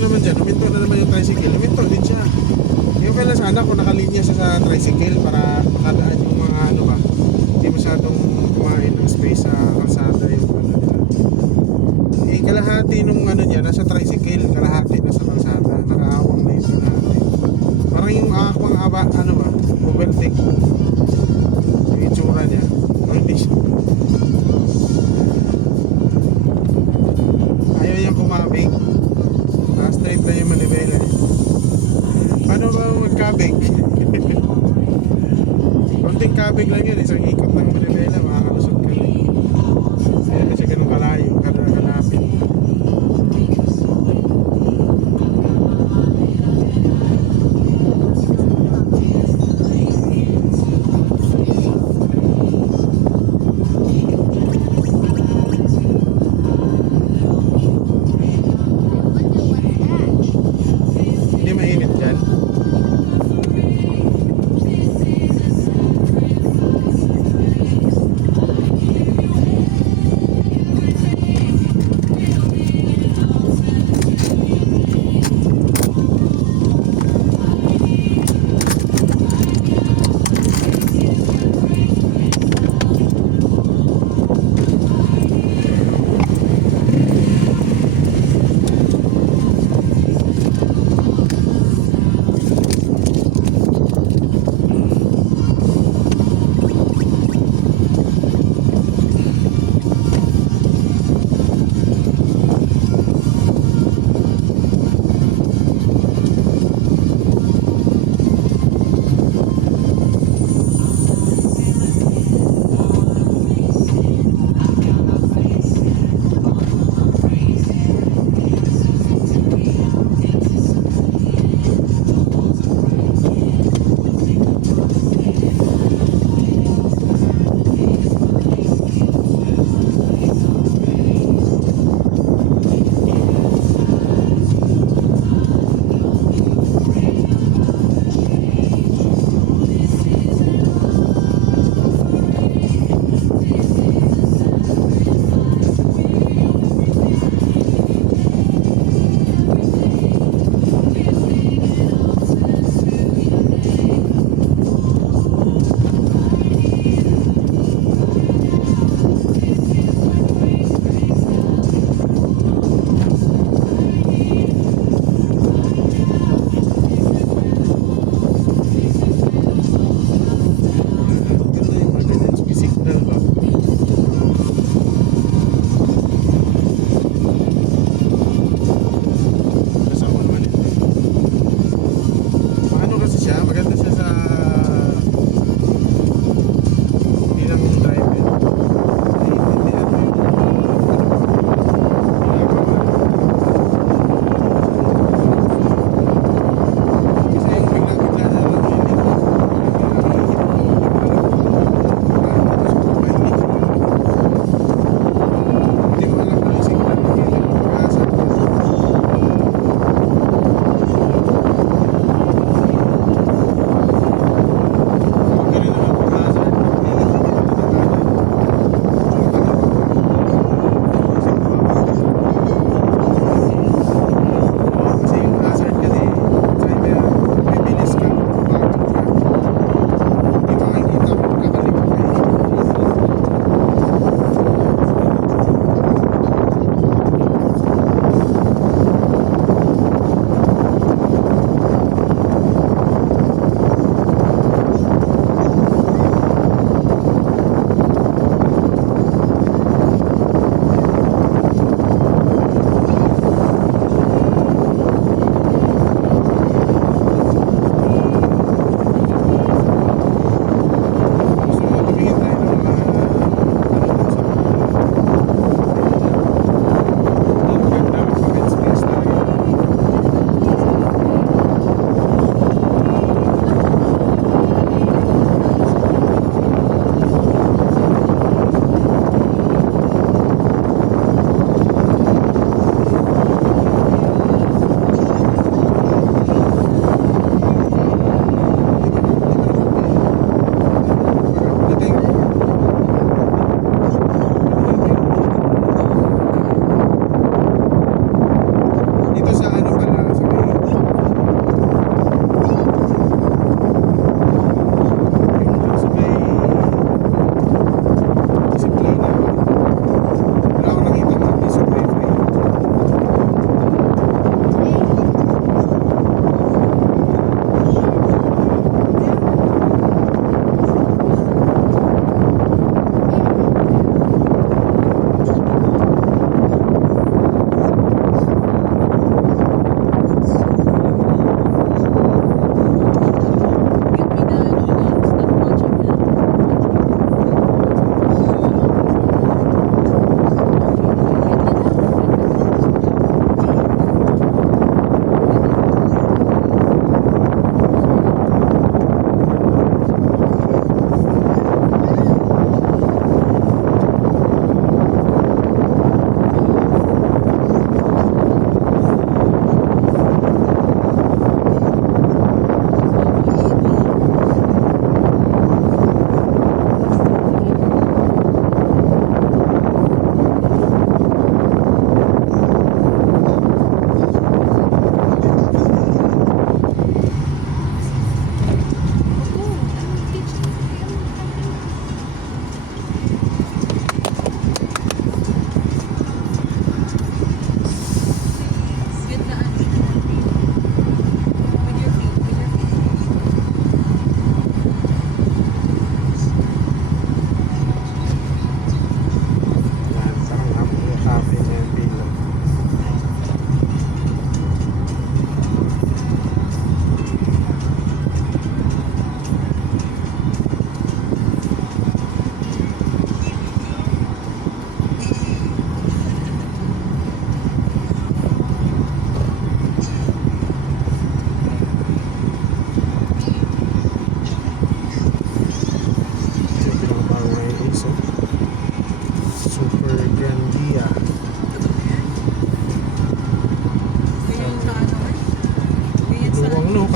naman dyan, huminto na naman yung tricycle. Huminto din siya. Yung kailan sana kung nakalinya siya sa tricycle para makadaan yung mga ano ba, hindi masyadong kumain ng space sa kalsada yung ano nila. Eh kalahati nung ano niya nasa tricycle, kalahati nasa kalsada, nakaawang na yung kalahati. Parang yung akwang aba, ano ba, overtake yung itsura niya. Hindi siya. Ayaw niyang kumabig. Straight na yung manibela. Paano ba magkabig? Konting kabig lang yun, isang ikot ng manibela, makakalusot ka na. Kaya na siya ganun kalayo, kalapit.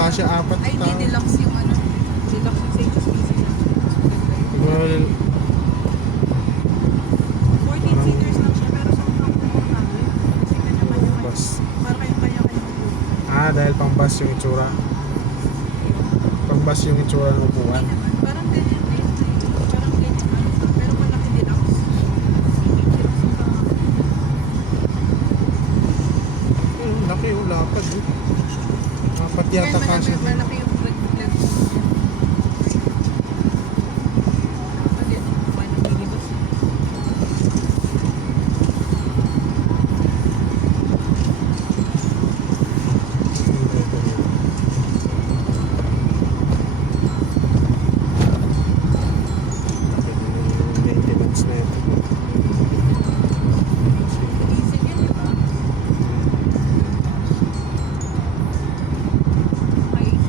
kasya apat Ay, tao. hindi deluxe yung ano. Deluxe yung St. Spacey lang. Well, 14 seaters lang siya, pero sa komportable. Kasi kanya-kanya kayo. bus. Para kayong kanya-kanya upuan. Dahil pang bus yung itsura. Pang bus yung itsura ng upuan. Hindi naman. Parang ganyan din. Parang ganyan ano. Pero malaki deluxe. Deluxe yung pang- Laki yung lapad. Apat yata Kaya kasya. malaki yung flag. Dapat yan ang upuan ng minibus. Maintenance na ito. Diesel yan, di ba? May AC.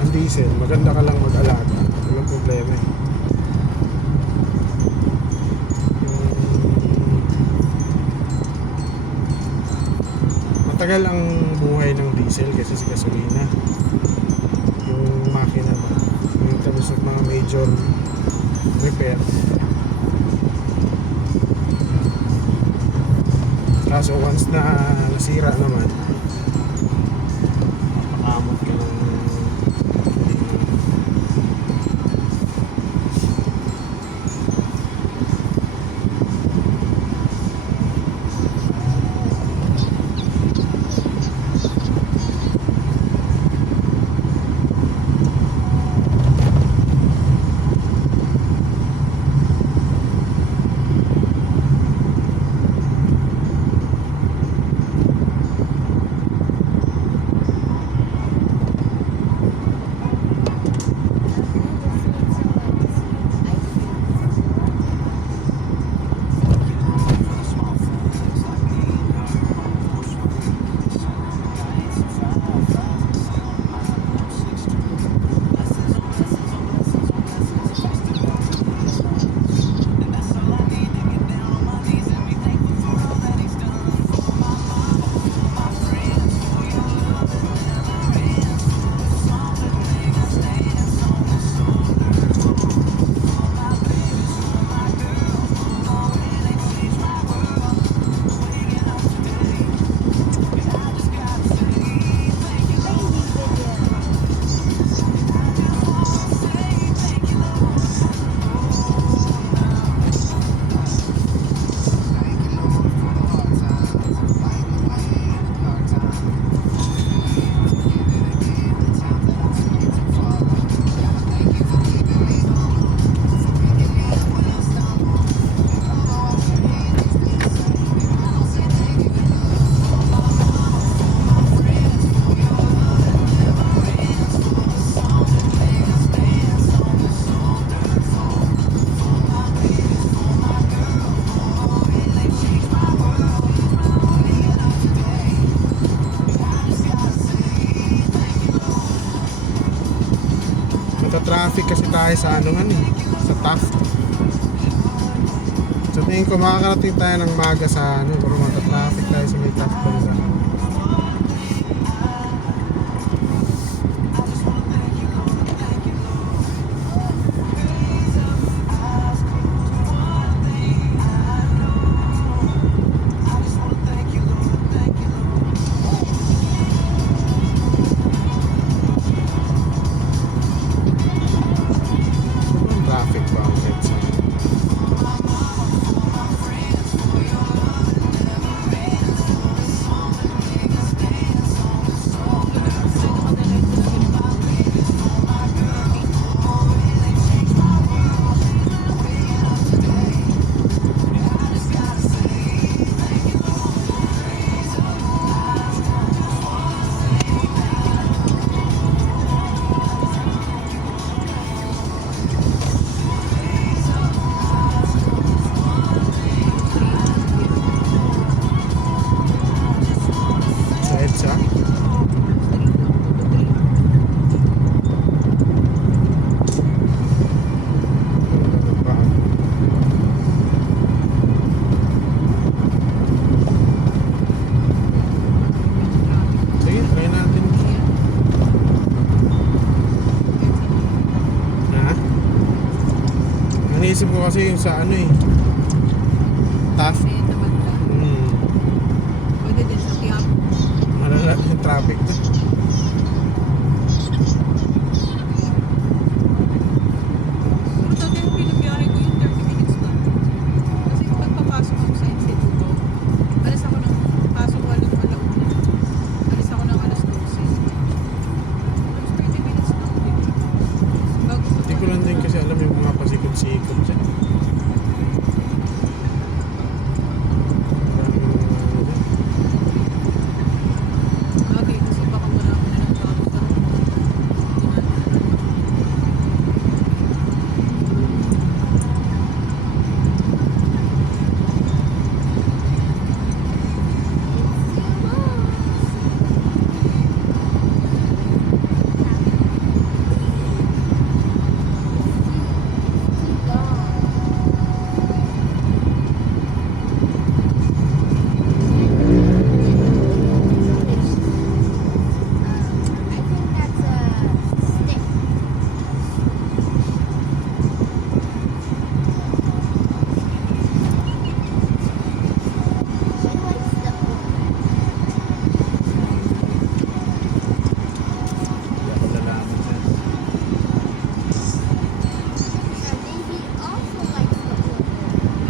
Ang diesel, maganda ka lang mag-alaga. Walang problema eh. Matagal ang buhay ng diesel kasi sa gasolina. Yung makina ba? Yung tapos ng mga major repair. Kaso once na nasira naman, mapakamot ka ng traffic kasi tayo sa ano nga eh, sa Taft. So tingin ko makakarating tayo ng maga sa ano, pero mata-traffic tayo sa may Taft banda. Traffic ba ang EDSA? iniisip ko kasi yung sa ano eh. Taft. Kasi naman ka. Pwede din sa Quiapo. Malala yung traffic doon. Pero dati yung pinabiyahe ko yung 30 minutes lang. Kasi pagpapasok ako sa instituto, alis ako ng pasok ko alas alauna. Alis ako ng alas 12. Tapos 30 minutes lang din. Bago Hindi ko lang din kasi alam yung mga pasikot-sikot dyan. Parang yung mga ano dyan. bagay kasi baka marami na ng bago ka. Hindi ako lalaman dyan.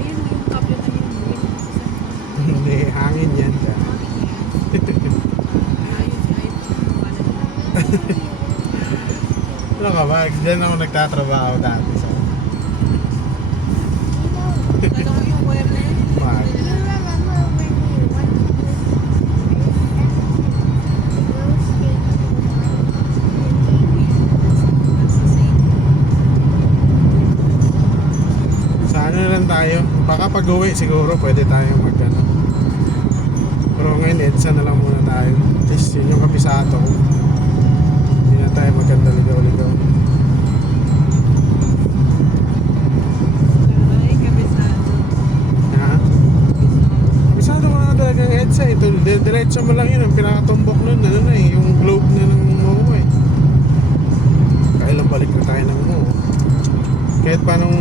Ayun yung kable na yung wheel. Hindi, hangin yan dyan. Ayun si iPhone. Wala na. Ano ka ba? Dyan ako nagtatrabaho dati. So, Alam mo yung wire na yun? Why? That's the same. sa ano na lang tayo? Baka pag uwi siguro pwede tayo mag ano. Pero ngayon EDSA na lang muna tayo. At least yun yung kapisato ko. Hindi na tayo maganda ligaw-ligaw. Ay, kabisado. Ha? Kapisado ko na talaga ng EDSA. Ito, diretso mo lang yun. Ang pinakatumbok nun, ano na eh. Yung globe na ng MOA eh. Kailan balik na tayo ng MOA. Kahit pa nung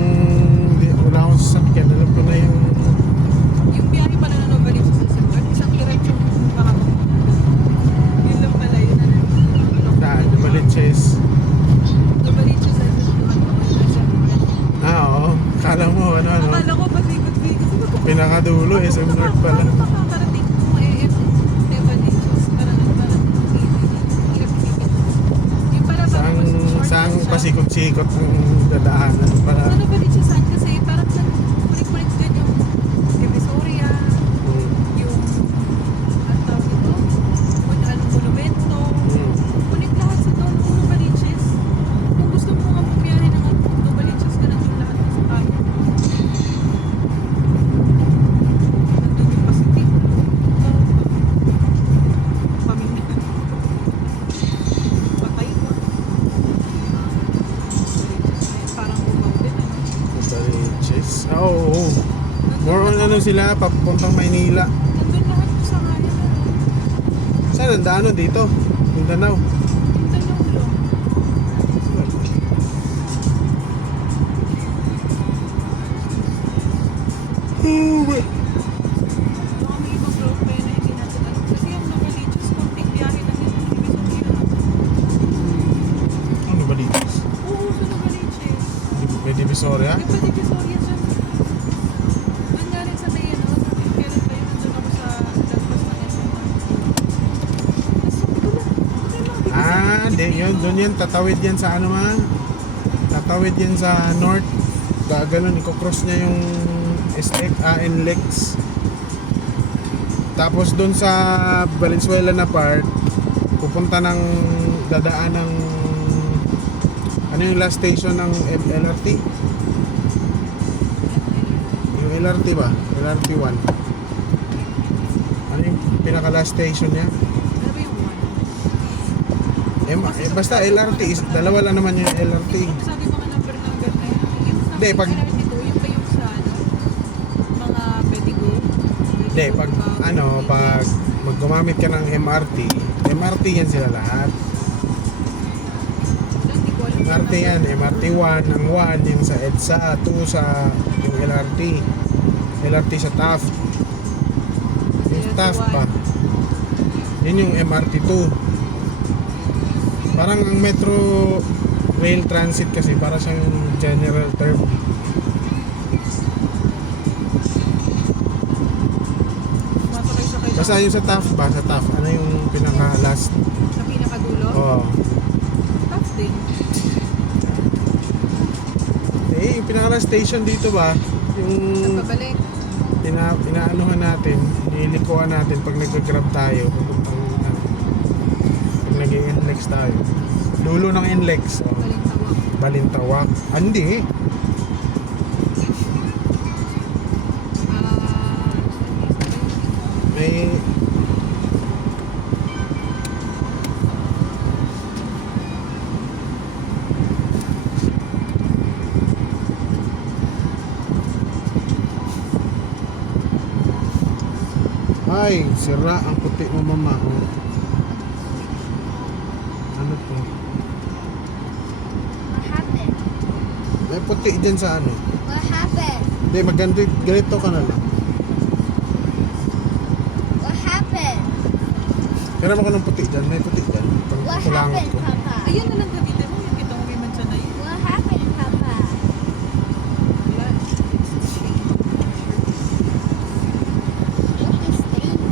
wala akong sasakyan, alam ko na yung Yung biyahe pala na Novaliches sa Cebu, isang diretso baka yun lang pala yun na daan, Novaliches. Novaliches sa Cebu na siya. Oo. Kala mo, ano. Akala ko pasikot-sikot. Pinakadulo, SM North pala. Paano makakarating mo Novaliches? Parang yung para Saang pasikot-sikot ng dadaanan para sa Novaliches saan kasi parang sa kulik-kulik din yung Divisoria, yung ang tawag ito, monumento, kunik lahat sa doon ng Novaliches. Kung gusto mo nga bumiyahe ng Novaliches ka nandun lahat sa kaya. Nandun yung Pacific. Pamilya. Patay pa. Parang umaw din ano. Novaliches. Oo. More on ano sila, papuntang Maynila. Nandun lahat yung sa kaya na. Saan ang daanan dito? Mindanao. Mindanao lang. Baka may ibang road pa yun na hindi natin alam. Kasi yung Novaliches, konting biyahe lang yun. Divisoria. Ano Novaliches? Oo, sa Novaliches. May Divisoria? Yung pa Divisoria siya. Doon nga rin sa may ano, kailan ba yun? Nandun ako sa lagpas ng SMR. Hindi. Yun, doon yan. Tatawid yan sa ano man. Tatawid yan sa north. Ganun, i-cross niya yung NLEX. Tapos doon sa Valenzuela na part, pupunta ng dadaan ng ano yung last station ng LRT? Yung LRT ba? LRT 1. Ano yung pinaka last station niya? Ano ba yung one? Basta LRT, dalawa lang naman yung LRT. Sabi mga number ng na yun. Yung Hindi, pag- LRT2, yung pa yung sa ano, mga Bedigo. Hindi, pag gumamit ka ng MRT yan sila lahat. Hindi ko alam. MRT yan, MRT 1, ang 1 yung sa EDSA, 2 sa yung LRT sa Taft. Yung Taft pa. Yun yung MRT 2. Parang ang Metro Rail Transit kasi para siyang general term. Masakay-sakay Basta yung sa Taft ba? Sa Taft, ano yung pinaka last? sa pinakadulo. Oo. Tough din. Yung pinaka last station dito ba? Yung Pabalik. inaanuhan natin, nilikuhan natin pag nag-grab tayo, pupuntang pag nag-NLEX tayo. Dulo ng NLEX. Oh. Galing tawag. Balintawak. Hindi. May ay, sira ang puti mo mama. Oh. Ano to? What happened? May puti dyan sa ano. What happened? Hindi, ganito ka na lang. What happened? Pero mo ka ng puti dyan. May puti dyan. Pang What kulangot happened, ko. Papa? Ayun na lang gamitin mo. Yung kitang women siya na yun. What happened, Papa? Wala. Look, it's stained.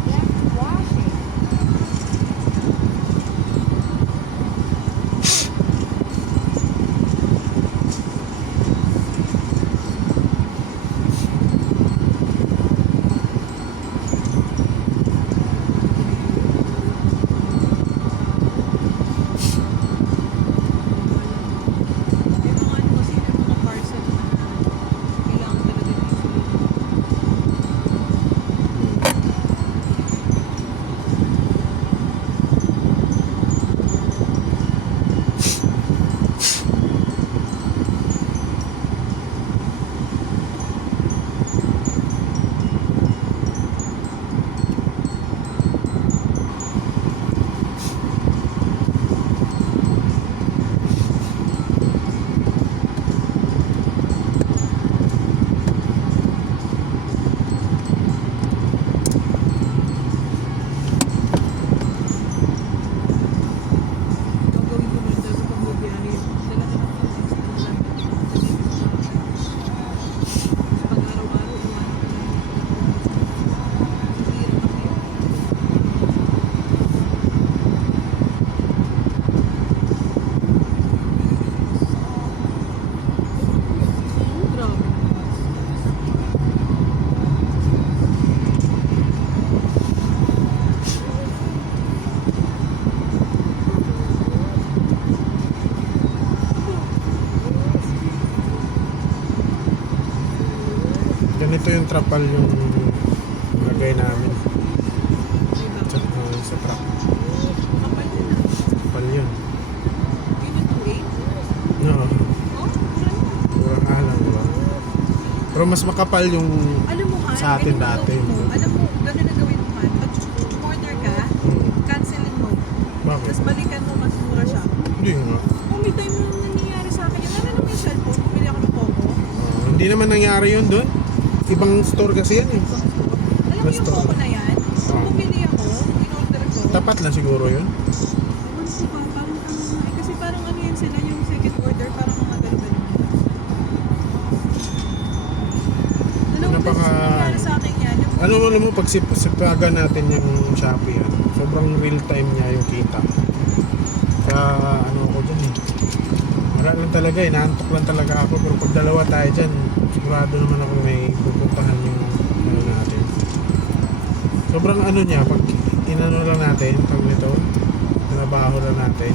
You have to wash it. May mga ano kasi, may mga parcel na kailangan talaga ng insulin. Gagawin ko na talaga pag mabiyahe. Dala na lang ako sa kanila. Pag araw-araw, iwan ko na. Hirap na kayo. Grabe. Ganito yung trapal yung lagay namin Diba? sa truck. Kapal din na. Trapal yun. Yun yung 2.8? No, Oh, mura na. kurang alam ba? Pero mas makapal yung Alam mo, Han, sa atin ganun ang dati. gawin mo. Alam mo, gano'n na gawin mo, Han. Pag order ka, cancelin mo. Bakit? Tapos balikan mo, mas mura siya. Hindi nga. Kung may time na nangyayari sa akin yun, ano naman yung cellphone? Bumili ako ng Poco. Hindi naman nangyari yun doon. Ibang store kasi yan eh. Alam mo yung Basta. Poco na yan? Kung bumili ako, in-order ko. Tapat lang siguro yun. Ewan ko ba, parang kasi parang ano yun sila, yung second order, parang mga ganun-ganun. Dalawang beses Napaka- na nangyari sa akin yan. Yung Alam mo, pag sipagan natin yung Shopee yan, sobrang real time niya yung kita. Kaya ano ako dyan eh. Wala lang talaga, inaantok lang talaga ako. Pero pag dalawa tayo dyan, sigurado naman ako may pupuntahan yung ano natin. Sobrang ano niya, pag inano lang natin, pag nito, trabaho lang natin.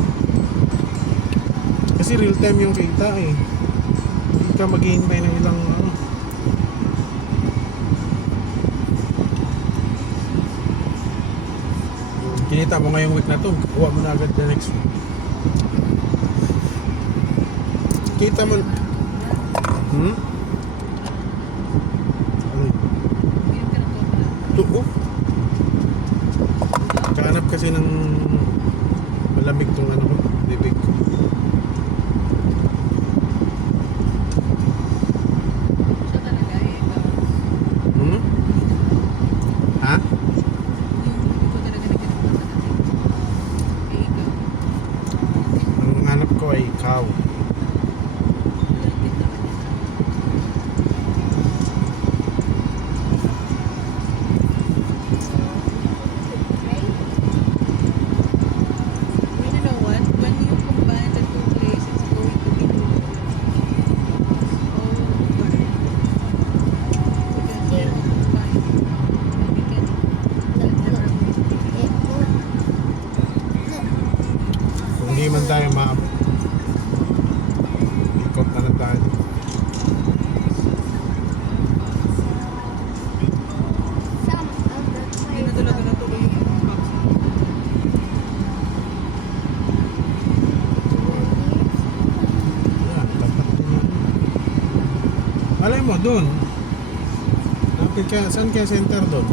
Kasi real time yung kita eh. Hindi ka maghihintay ng ilang ano. Kinita mo ngayong week na to, kuha mo na agad the next week. Kita mo. Hmm? Ano? Inom ka ng Coke na. Tuo. Kahanap kasi ng malamig Malay mo, doon. Lapit ka, saan kaya center doon?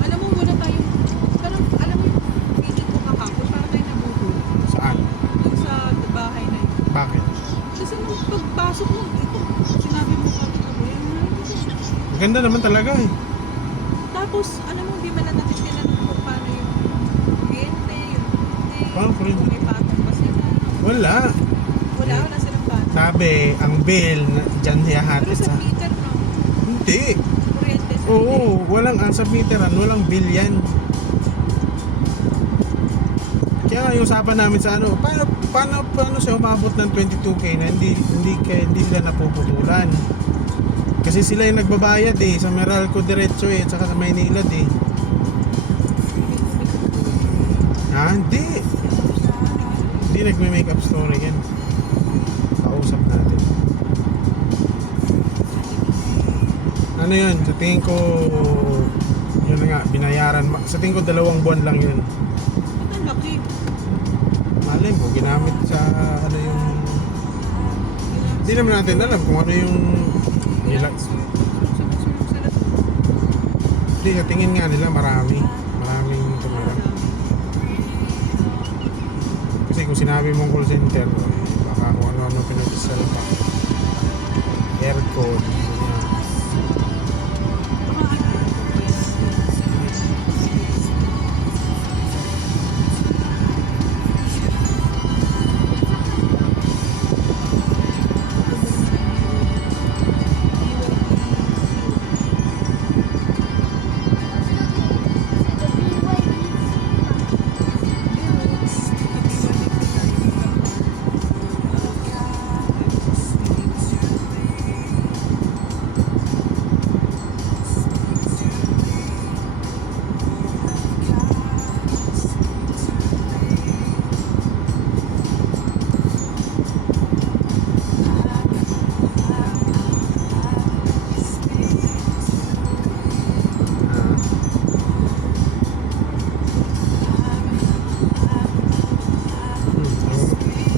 Alam mo, wala tayong, parang, alam mo yung feeling ko kahapon, parang tayo nabubul. Saan? Doon sa bahay na yun. Bakit? Kasi nung pagpasok mo, ito, sinabi mo kami na yan. Maganda naman talaga eh. Tapos, alam mo, di man lang natin tinanong kung paano yung kuryente, yung hindi, Paano kuryente? kung may patong ba sila. Wala. Wala silang patong. Sabi, ang bill, dyan Pero hihahatid sa sa... meter, no? Hindi. Kuryente sa Oo, walang ang sa meteran, walang bill yan. Kaya nga yung usapan namin sa ano, paano siya umabot ng 22k na hindi sila napuputulan. Kasi sila yung nagbabayad eh, sa Meralco diretso eh, at saka sa Maynilad eh. Ha? Hindi. Hindi nagme-make up story yan. Kausap natin. Ano yun? Sa tingin ko, yun na nga, binayaran. Sa tingin ko 2 buwan lang yun. Ba't ang laki? Malay mo, ginamit sa ano yung... Hindi naman natin alam kung ano yung... Hindi, sa tingin nga nila maraming tumira. Kasi kung sinabi mong call center, baka kung ano-ano pinag-sell pa. Aircon, ganyan.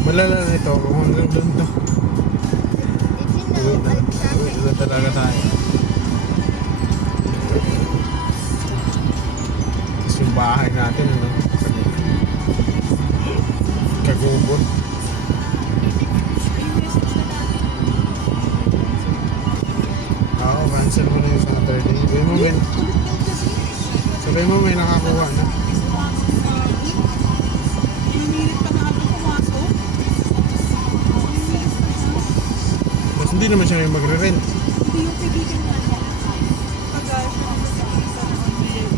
Malala nito kung hanggang doon to. Did you know a traffic Doon talaga tayo. Tapos yung bahay natin, ano? Kagubot. Oo, cancel mo na yung Saturday. Sabi mo may nakakuha na. Namilit pa na ako pumasok. Mas hindi naman siya yung magre-rent. Hindi yung kaibigan niya. Pag siya nakikita naman niya.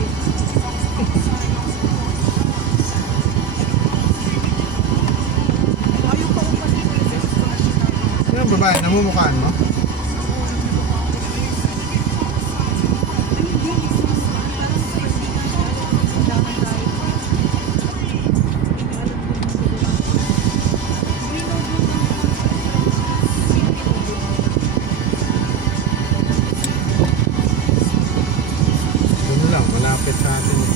Ayaw pa umalis sa beses ko na sinabi. Yung babae, namumukhaan mo? Ay, hindi. Parang sa hindi nga siya alam kung sandakan tayo. Hindi niya alam kung ano ba. Doon lang, malapit sa atin eh.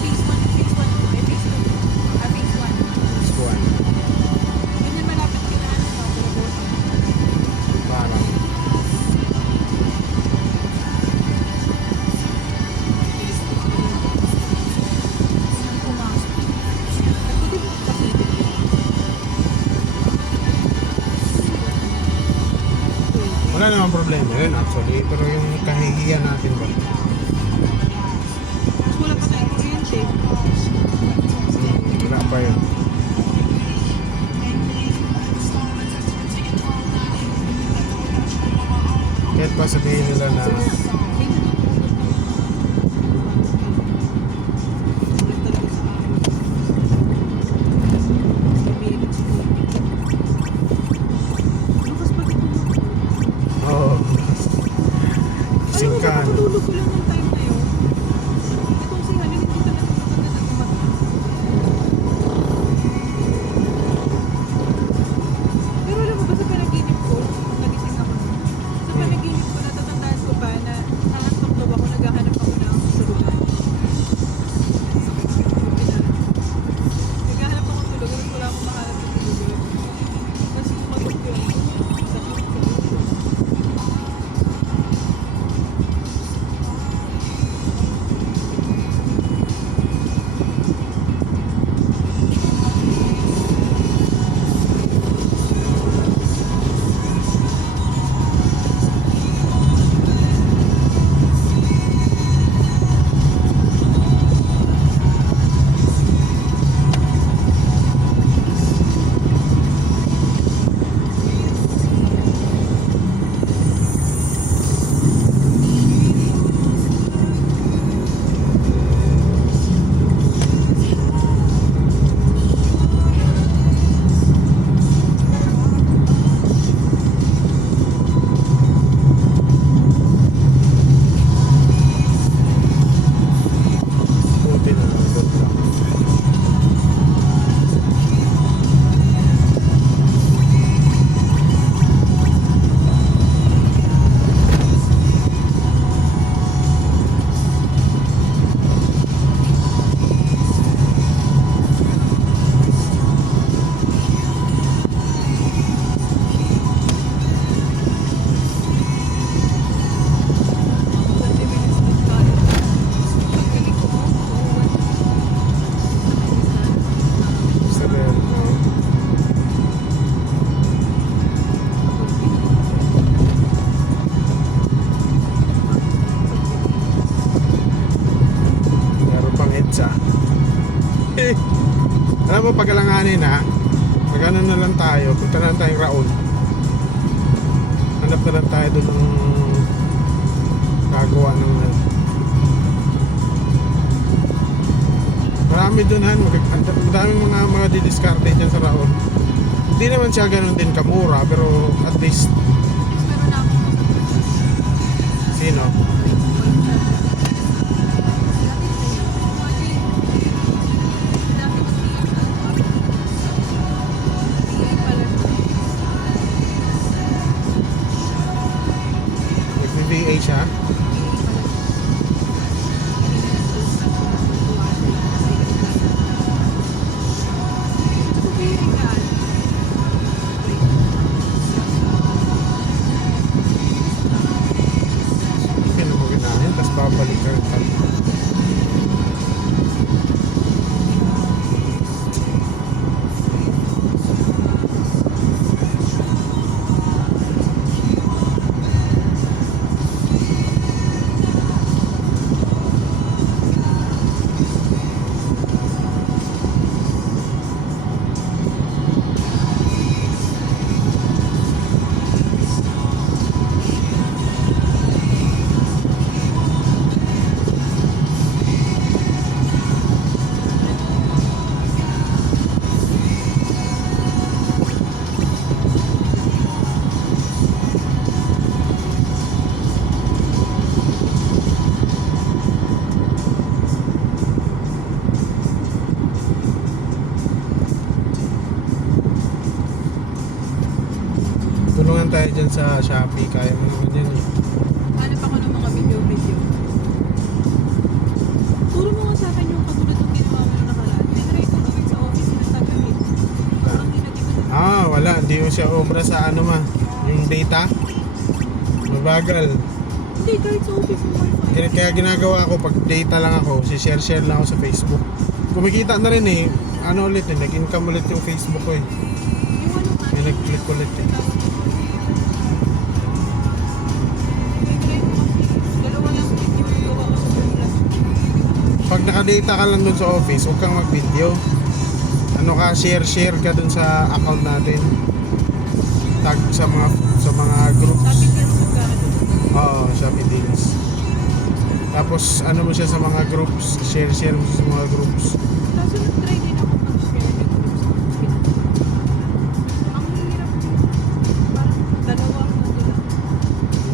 Phase 1, phase 1, phase 2. Phase 1. This one. Yun yung malapit kina ano sa Purobos. Parang. Nang pumasok. Nagbuti mo kasi. Wala namang problema yun actually. Pero yung kahihiyan natin ba? Mas wala pa tayong kuryente. Wala pa yun. Kahit pa sabihin nila na oo. Gising ka. ano? Tulog ko lang ng time na yun. Itong si Halil, hindi talaga maganda na tumagal. Pero alam mo ba sa panaginip ko, nagising ako nun. Sa panaginip ko, natatandaan ko pa na nahantok daw ako, naghahanap ako ng tulugan. Naghahanap ako ng tulugan, tapos wala akong mahanap ng tulugan. Tapos sumagot ko lang. Sakit. Alam mo, pagalanganin ha, pag ano na lang tayo, punta na lang tayong Raon. Hanap na lang tayo doon ng gagawa ng marami doon han, madaming mga didiskarte dyan sa Raon. Hindi naman siya ganun din kamura, pero at least Meron na ako. sino? Nag-VA siya? Pinamugin namin, tapos babalik ka rin tayo. Tulungan tayo dyan sa Shopee, kaya mo naman yan eh. Hanap ako ng mga video. Turo mo nga sa akin yung katulad ng ginawa mo na nakaraan. Tinry ko gawin sa office na sabihin. Parang hindi na Wala, hindi mo siya obra sa ano ma, yung data. Mabagal. Hindi, kahit sa office mo wifi. Kaya ginagawa ko, pag data lang ako, share lang ako sa Facebook. Kumikita na rin eh, ano ulit eh, nag-income ulit yung Facebook ko eh. Yung ano nga, May nag-click ulit eh. dalawa lang video yung gawa ko sa Google. Pag naka-data ka lang dun sa office, huwag kang mag-video. Ano ka, share ka dun sa account natin. Tag sa mga groups. Sabi niya sa gano'n. Oo, Shopee Deals. Tapos ano mo siya sa mga groups, share mo siya sa mga groups. Kaso nag-try din ako mag-share ng group sa Pilipinas. Ang hirap din. Parang dalawa na doon.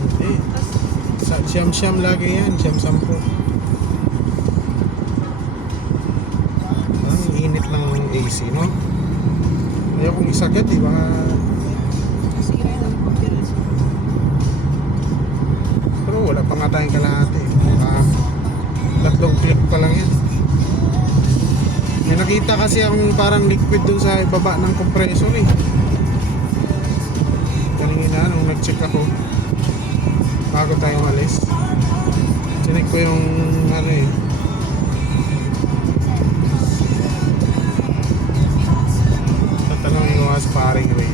Hindi. Tapos, Siyam lagi yan, sampo. Ang init ng AC, no? Ayaw kong isagad eh, baka nasira yung conference. pero wala pa nga tayong kalahati. Tatlong click pa lang yan. May nakita kasi akong parang liquid dun sa baba ng compressor eh. Kanina nung nag-check ako bago tayo umalis, chinek ko yung ano eh, tatanungin ko nga sa paring Ray.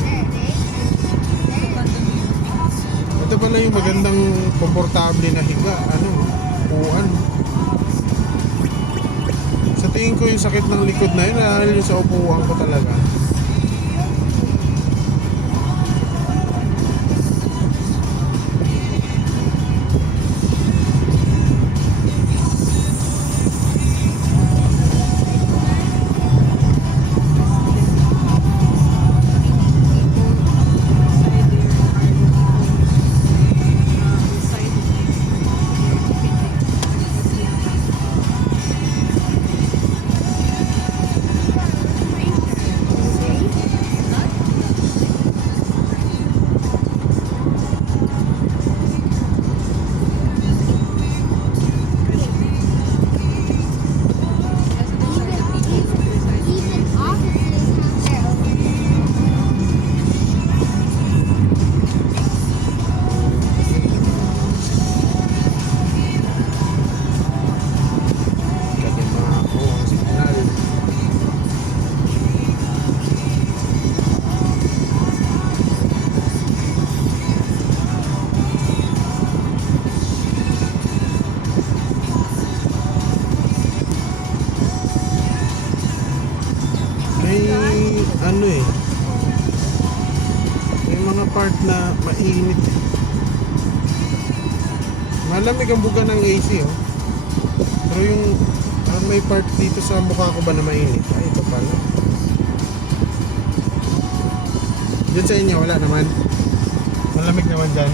Ito pala yung magandang komportable na higa, ano, upuan. Sa tingin ko yung sakit ng likod na yun, dahil yung sa upuan ko talaga. mga part na mainit. Malamig ang buga ng AC, oh. Pero yung may part dito sa mukha ko ba na mainit? Ay, ito pala. Diyan sa inyo, wala naman. Malamig naman dyan.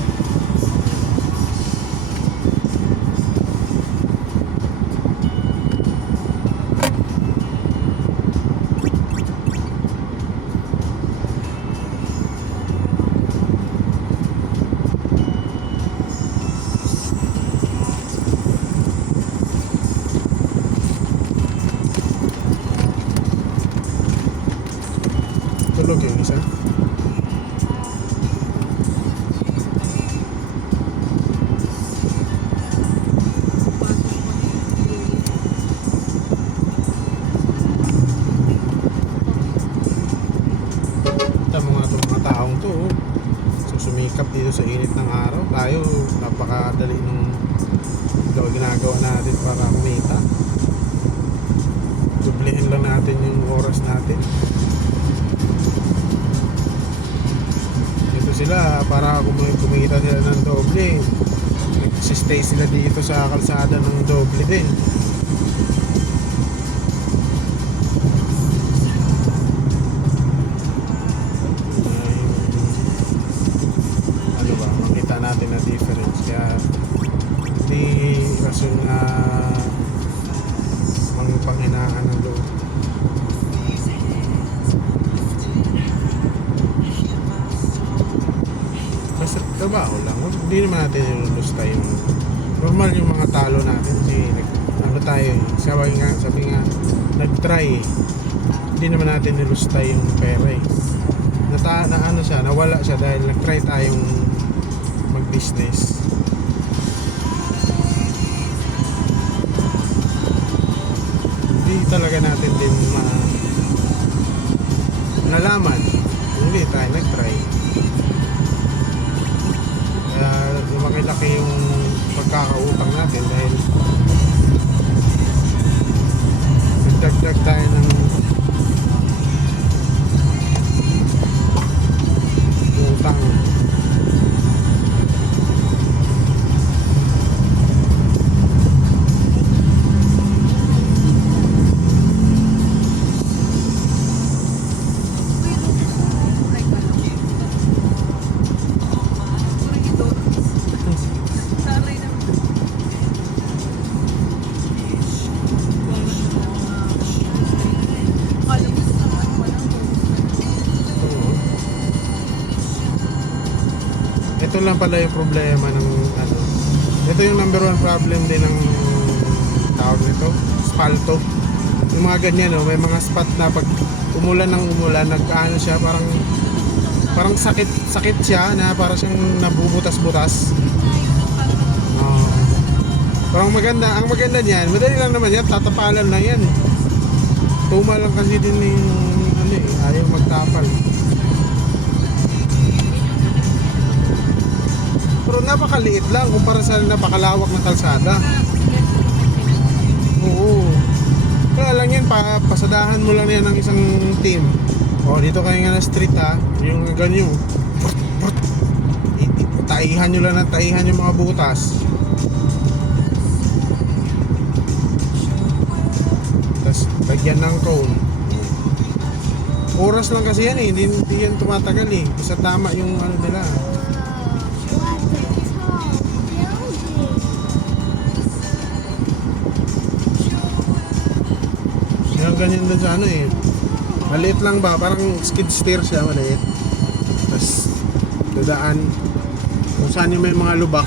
Tulog yung isa. Tama nga itong mga taong to, oh. So, sumikap dito sa init ng araw. Tayo, napakadali nung ginagawa natin para kumita. Dublihin lang natin yung oras natin. Dito sila, para kumita sila ng doble. Nagsistay sila dito sa kalsada ng doble din. Ano ba, makita natin na difference. Kaya hindi rason na panghinaan ng loob. Basta trabaho lang, hindi naman natin ilulusta yung normal yung mga talo natin kasi ano tayo, sabi nga nag-try, hindi naman natin nilusta yung pera eh. Ano siya, nawala siya dahil nag-try tayong mag-business. Hindi talaga natin din nalaman, hindi tayo nag-try. Kaya lumaki-laki yung pagkakautang natin dahil nagdagdag tayo ng utang. Ito lang pala yung problema ng ano. Ito yung number one problem din ng tawag nito, spalto. Yung mga ganyan, no, may mga spot na pag umulan ng umulan, nag-ano siya, parang sakit siya na parang siyang nabubutas-butas. Parang ang maganda niyan, madali lang naman yan, tatapalan lang yan. Tuma lang kasi din yung ano eh, ayaw magtapal. Pero napakaliit lang kumpara sa napakalawak na kalsada. Oo. Kaya lang yan, pasadahan mo lang yan ng isang team. O, dito kayo nga na street ha, yung ganyan. Taihan nyo lang ng taihan yung mga butas. Tapos, lagyan ng cone. Oras lang kasi yan eh, hindi yan tumatagal eh. Basta tama yung ano nila. Yung ganyan din sa ano eh, maliit lang ba, parang skid steer siya, maliit. Tapos dadaan kung saan yung may mga lubak,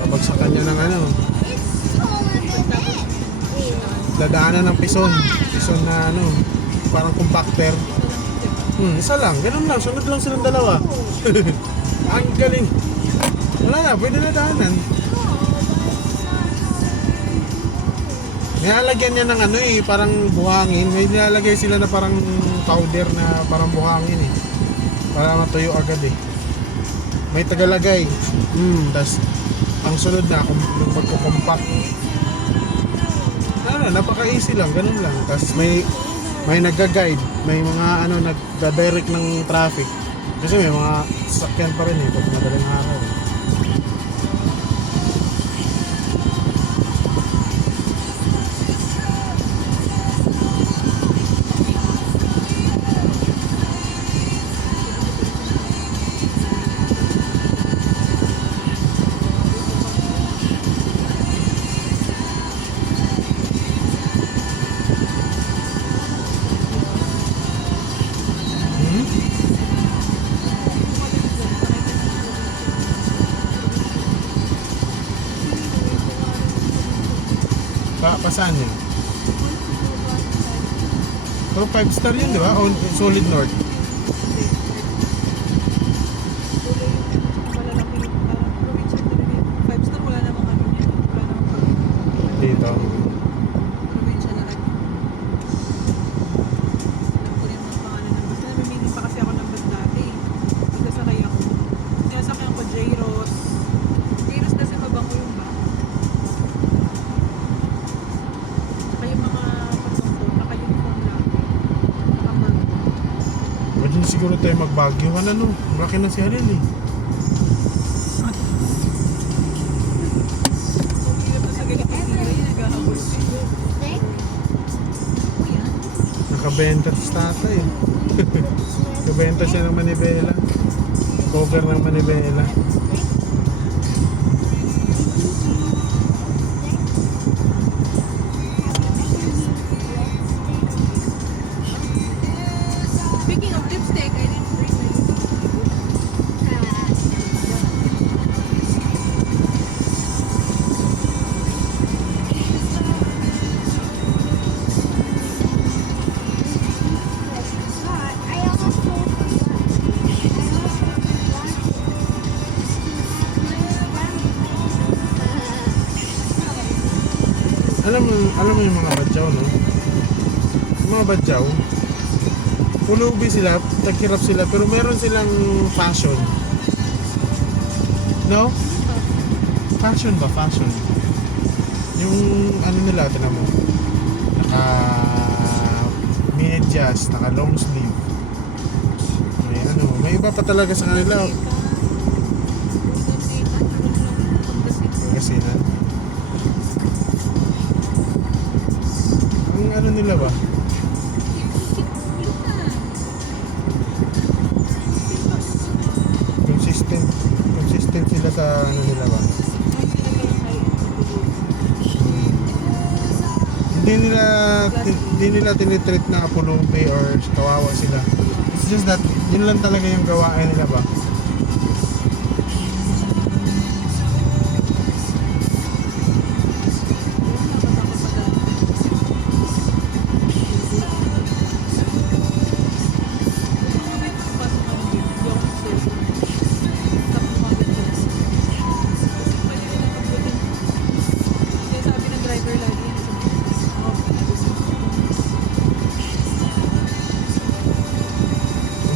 babagsakan niya ng ano, dadaanan ng pison na ano, parang compactor. Isa lang, ganun lang, sunod lang silang dalawa. Ang galing. Wala na, pwede na daanan. Nilalagyan niya ng ano eh, parang buhangin. May nilalagay sila na parang powder na parang buhangin eh. Para matuyo agad eh. May tagalagay. Tas ang sunod na, kung magko-compact. Napaka-easy lang, ganun lang. Tas may nagga-guide. May mga ano, nagda-direct ng traffic. Kasi may mga sasakyan pa rin eh, pag madaling araw. Hmm? Pasaan yun? Pero 5 star yun, di ba? O Solid North. Five-star, wala namang ano niya. Wala namang Dito. probinsya na rin. Alam ko rin mga pangalan ng bus. Namimili pa kasi ako ng bus dati. Magkasakay ako. Sinasakyan ko J-Ross. J-Ross kasi mabango yung ba? Saka yung mga patungkol, naka-uniform lang. Naka-purple. Pwede na siguro tayo mag-Baguio. Ano? Laki na si Halil eh. Kung hirap na sa ganitong area, naghahabol ko yun. Stick? Ano yan? Nakabenta sa tatay eh. Nakabenta siya ng manibela. Cover ng manibela. Speaking of lipstick, I didn't bring my lipstick. I almost forgot. Alam mo yung mga badyaw, no? Yung mga badyaw, pulubi sila, tagkirap sila, pero meron silang fashion. No? Fashion ba? Fashion. Yung ano nila, tinan mo, naka medyas, naka long sleeve. May ano, may iba pa talaga sa kanila. Kasi na. Ang ano nila ba? Consistent sila sa ano nila ba? Hindi nila tinitreat na pulubi or kawawa sila. It's just that yun lang talaga yung gawain nila ba? Sabi ng driver lagi yan.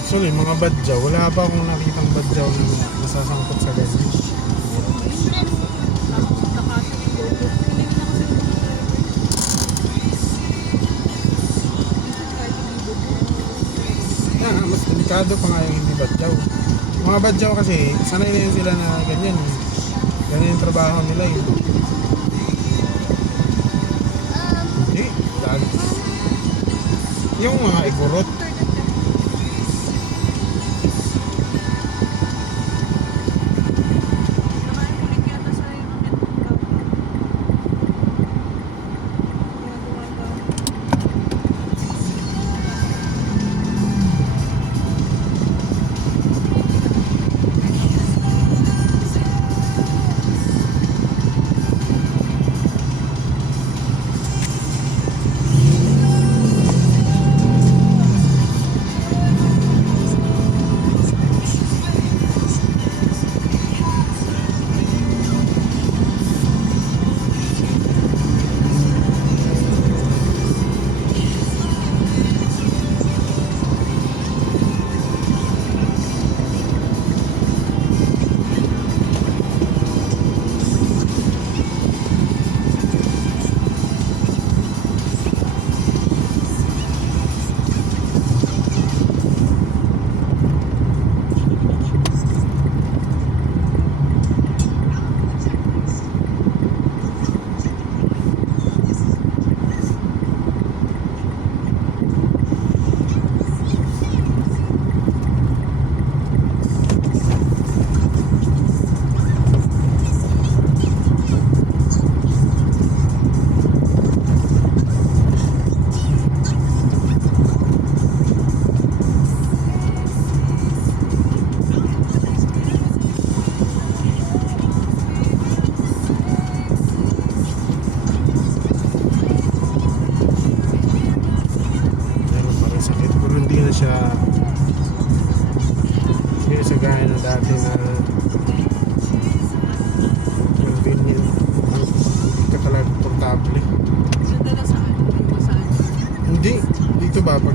Actually, mga badyaw, wala pa akong nakitang badyaw na nasasangkot sa ganyan. Yeah, mas delikado pa nga yung hindi badyaw. Mga badyaw kasi, sanay na yun sila na ganyan. Ganyan yung trabaho nila eh. Hindi, lagi. Yung mga igurot,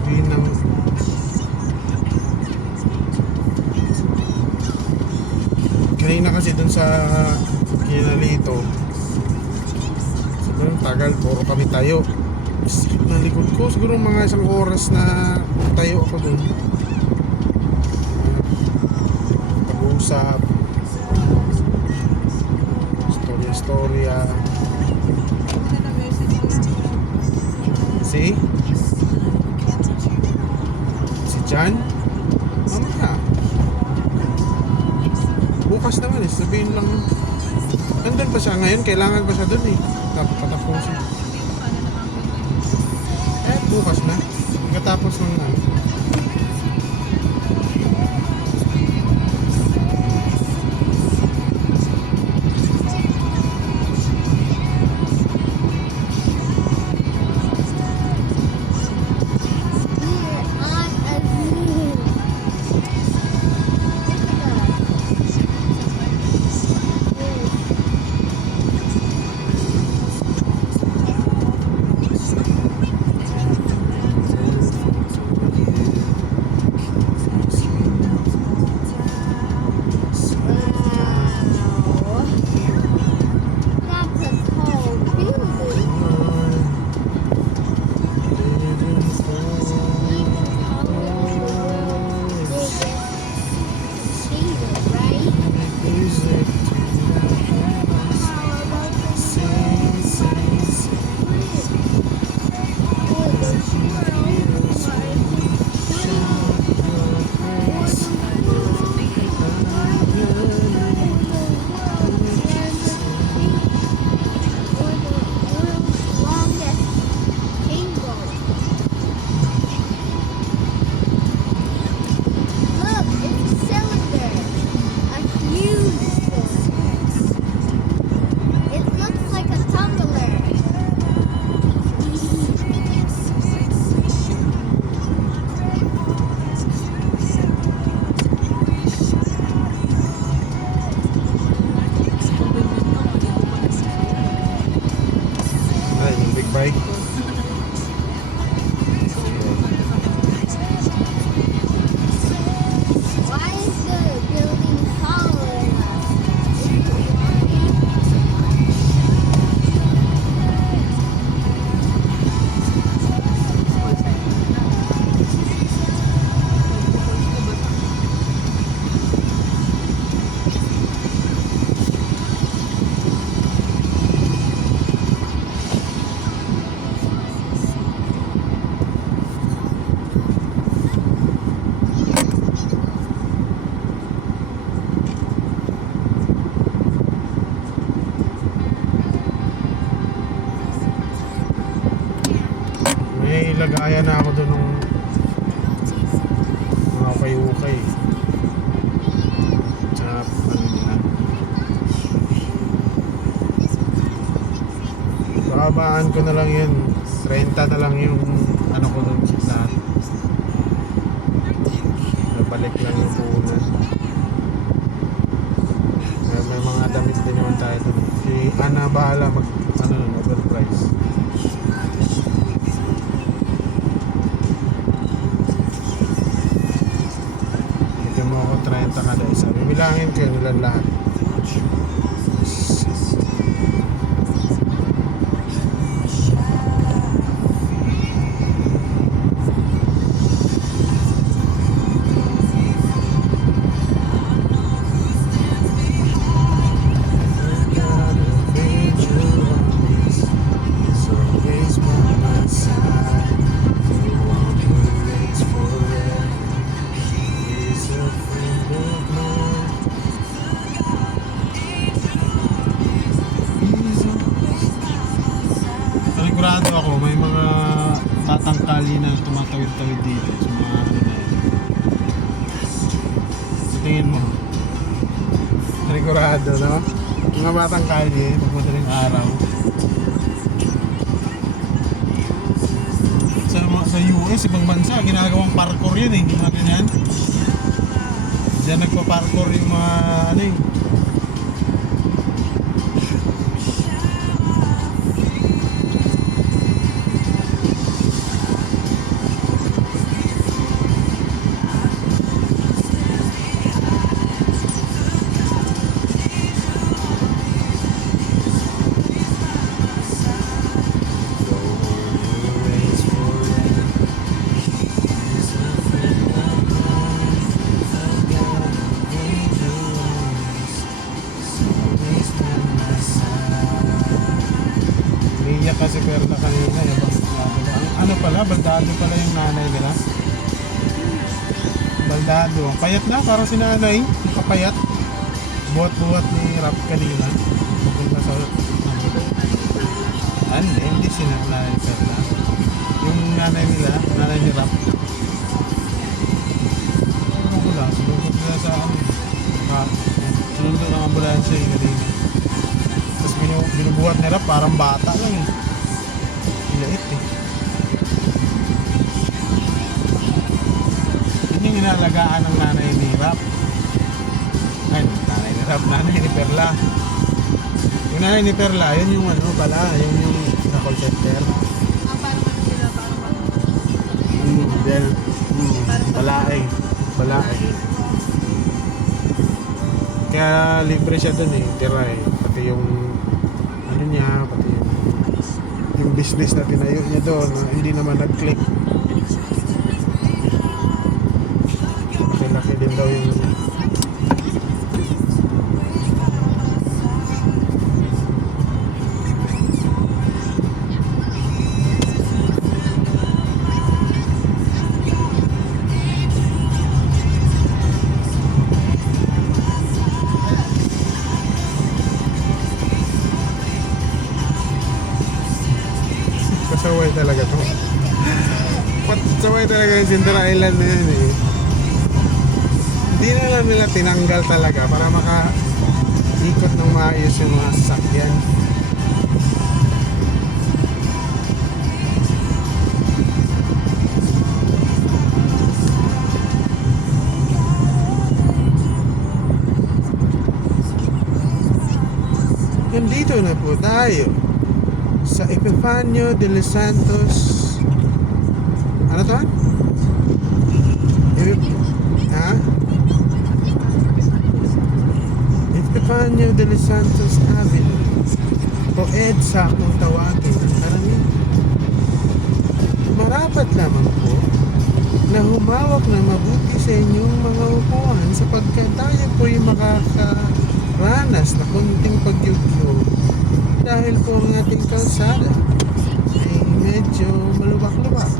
sabihin ng kanina kasi dun sa Kinalito sobrang tagal, puro kami tayo. Sakit na likod ko, siguro mga isang oras na tayo ako dun. Pag-uusap, storya Una na message ko. si Jan. Mamaya bukas naman eh, sabihin lang nandun pa siya ngayon, kailangan pa siya dun eh, patapusin. Bukas na pagkatapos ng We're on a zoo. Wow. That's a tall building. Look, it's a cylinder. A huge cylinder. It looks like a tumbler. ay, yung big bike. Why is the building taller than us? May lagayan na ako doon ng mga ukay-ukay. Tsaka ano nila. Babaan ko na lang yun. 30 na lang yung ano ko doon sa lahat. Nabalik lang yung puhunan. May mga damit din naman tayo doon. Si Ana bahala mag ano nun, overprice. Bigyan mo ako 30 kada isa. Bibilangin kayo nilang lahat. Sigurado ako may mga tatangkali na tumatawid-tawid dito sa mga ano na yun. Sa tingin mo? Sigurado, no? Mga batang kalye, pag madaling araw. Sa US, ibang bansa, ginagawang parkour yun eh. Mga ganyan. Diyan nagpa-parkour yung mga ano eh. kasi Perla kanina, yung ano pala, baldado pala yung nanay nila. Baldado. Payat na, parang si nanay. Kapayat. Buhat-buhat ni Rap kanina. Pupunta sa... hindi si nanay Perla. Yung nanay nila, nanay ni Rap. Ano ko lang, sinugod nila sa ano. Sinugod ng ambulansya yung kanina. Tapos binubuhat ni Rap, parang bata lang eh. Ilait eh. Yung inalagaan ng nanay ni Rap. Ay, nanay ni Rap, nanay ni Perla. Yung nanay ni Perla, yun yung ano pala, yung sa call center. Parang ano sila, parang Then, balaeng. Kaya libre siya dun eh, tira eh. Pati yung, ano niya, pati yung business na tinayo niya doon, hindi naman nag-click. Laki din daw yung kasaway talaga to. Pasaway talaga yung Cinder Island na yan eh. Hindi na lang nila tinanggal talaga para maka-ikot ng maayos yung mga sasakyan. Nandito na po tayo sa Epifanio de los Santos. Ano to? Ha? Epifanio de los Santos Avenue o EDSA kung tawagin ang karamihan. Marapat lamang po na humawak na mabuti sa inyong mga upuan sapagkat tayo po'y makakaranas na konting pagyugyo dahil po ang ating kalsada ay medyo malubak-lubak.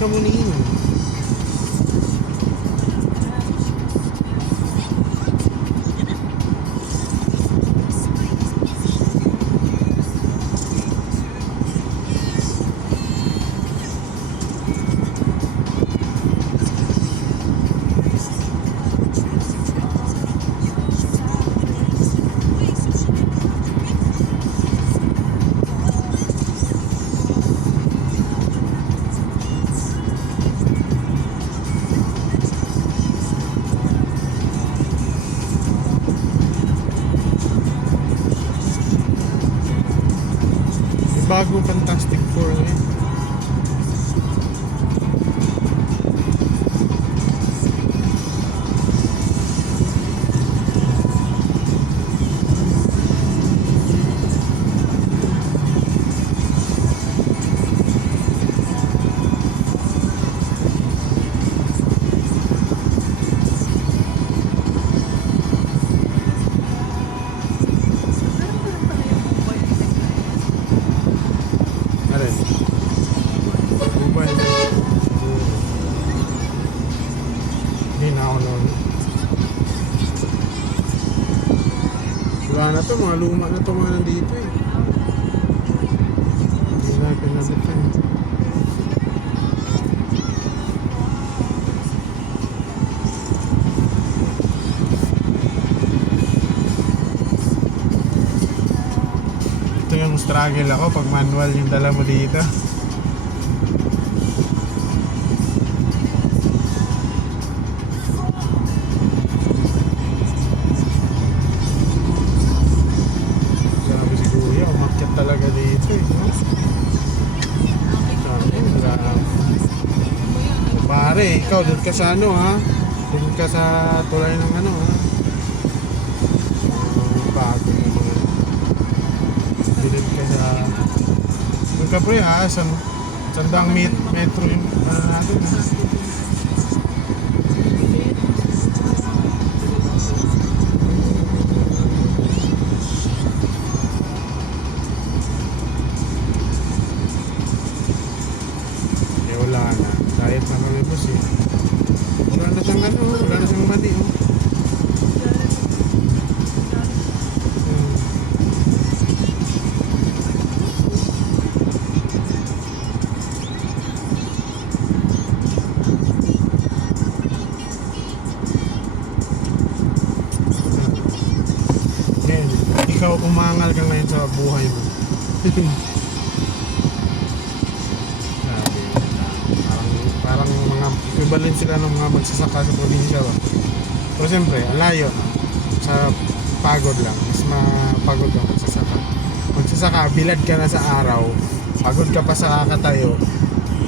Chamonix. Bagong Fantastic Four ngayon. Wala na to, mga luma na to mga nandito eh. Hindi na pinabit eh. Ito yung struggle ako pag manual yung dala mo dito. Grabe si Kuya, umakyat talaga dito eh. No? Grabe. Pare, ikaw doon ka sa ano ha? Doon ka sa tulay ng ano ha? Bago yung mga bilid ka sa doon ka pre ha? Sandang metro yung ano natin ha? Eh wala na. Diet na kami boss eh. Wala na siyang ano, wala na siyang mali oh. Hmm. Ngayon, ikaw umangal ka ngayon sa buhay mo. Grabe. Parang mga equivalent sila ng mga magsasaka sa probinsya ba. Pero siyempre, ang layo no? Sa pagod lang. Mas mapagod ka magsasaka. Magsasaka, bilad ka na sa araw. Pagod ka pa sa kakatayo.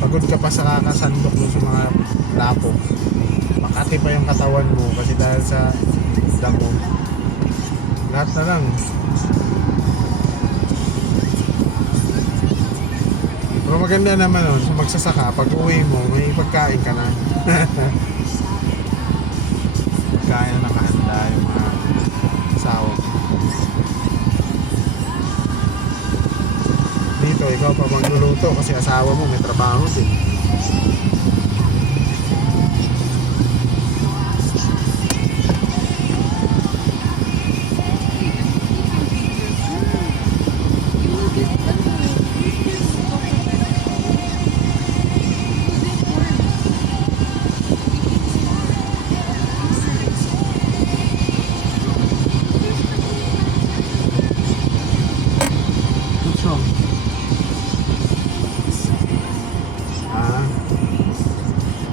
Pagod ka pa sa kakasandok mo sa mga lapo. Makati pa yung katawan mo kasi dahil sa damo. Lahat na lang. Pero maganda naman nun, sa magsasaka, pag uwi mo, may pagkain ka na. Pagkain na nakahanda yung mga asawa mo. Dito, ikaw pa magluluto kasi asawa mo may trabaho din. What's wrong? Ah,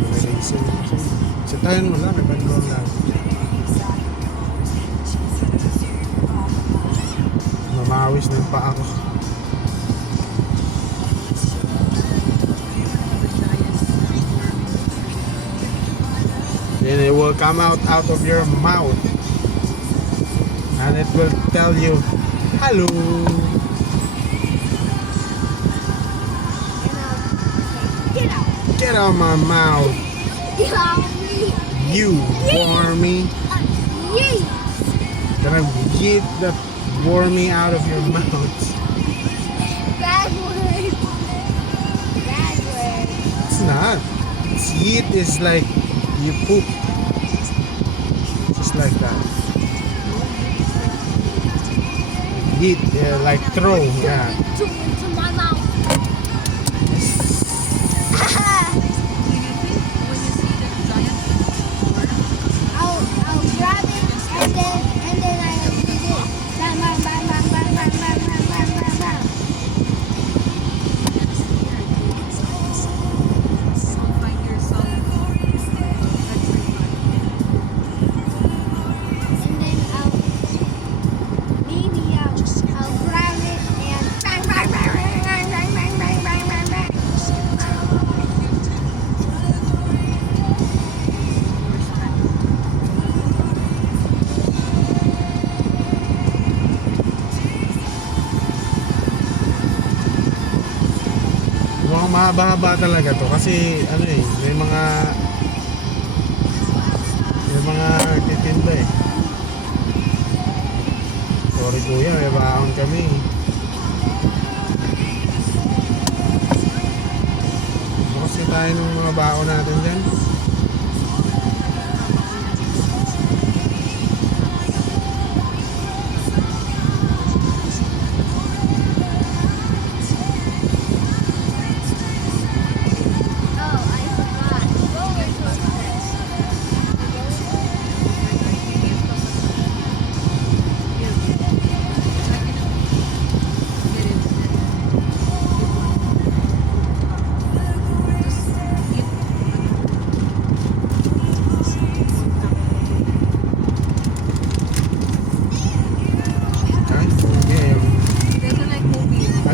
releasing. Sitahin mo lang, may bandong lang. Mamawis na yung paa ko. Then it will come out of your mouth. And it will tell you, hello. Get out. Get out of my mouth. Get out of me. You wormy. Yeet. Gonna get the wormy out of your mouth. Bad word. Bad word. It's not. It's yeet is like you poop. Just like that. Yeet, like throw. Yeah. Into my mouth. I'll grab it and then I'll do this. Bang, bang, bang, bang, bang, bang, bang, bang, bang, bang, bang. And then I'll grab it and bang, bang, bang, bang, bang, bang, bang, bang, bang, bang, bang. Mukhang mahaba-haba talaga to kasi ano eh, may mga titinda eh. Sorry kuya, may baon kami. Bukas tayo ng mga baon natin dyan. Oh, I forgot. Roller coasters. Get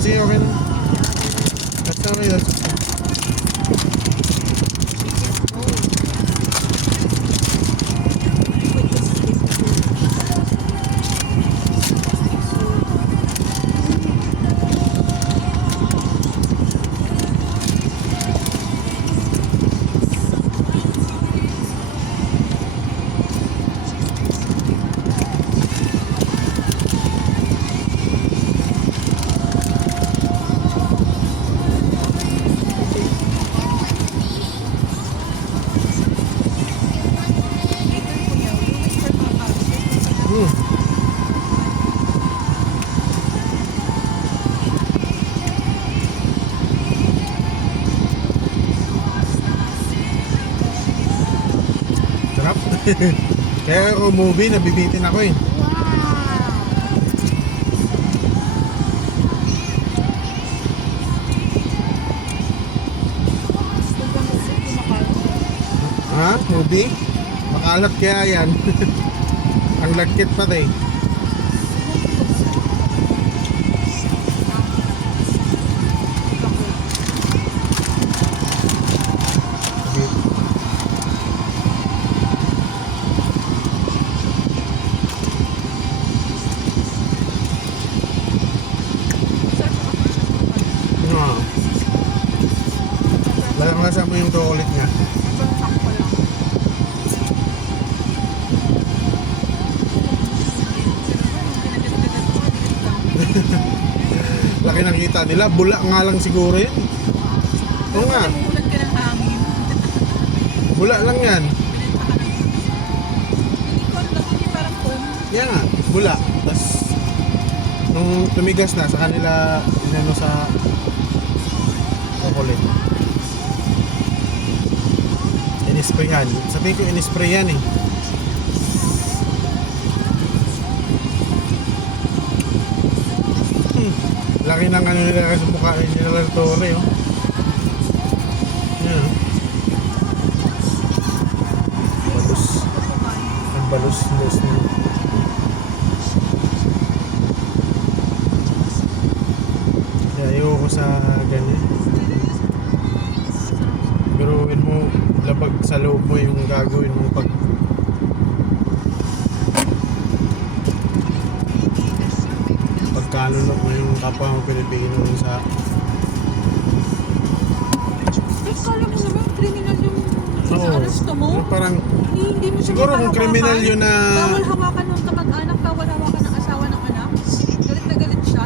sige, okay na. That's okay, that's okay. Hmm. Sarap. Kaya ako movie, nabibitin ako eh. Ha? Movie? Makalat kaya yan. Ang lagkit pa eh. Ah. Lasa mo yung chocolate niya. Laki ng kita nila. Bula nga lang siguro yan. Oo nga. Umuulan ka ng hangin. Bula lang yan. Hindi ko alam, hindi parang foam. Yan nga. Bula. Tapos nung tumigas na sa kanila inano sa chocolate. Inisprayan. Sabihin ko inisprayan eh. Laki ng ano nila sa mukha nila ng Torre oh. Yan oh. Balos. Ang balos-los na. Kaya ayoko sa ganyan. Biruin mo, labag sa loob mo yung gagawin mo pag pagkalunok mo yung kapwa mo Pilipino sa Kala mo naman, criminal yung oo, aresto mo? parang Hindi mo siya siguro kung mapahawakan. criminal yun na Bawal hawakan ng kamag-anak, bawal hawakan ng asawa ng anak. Galit na galit siya.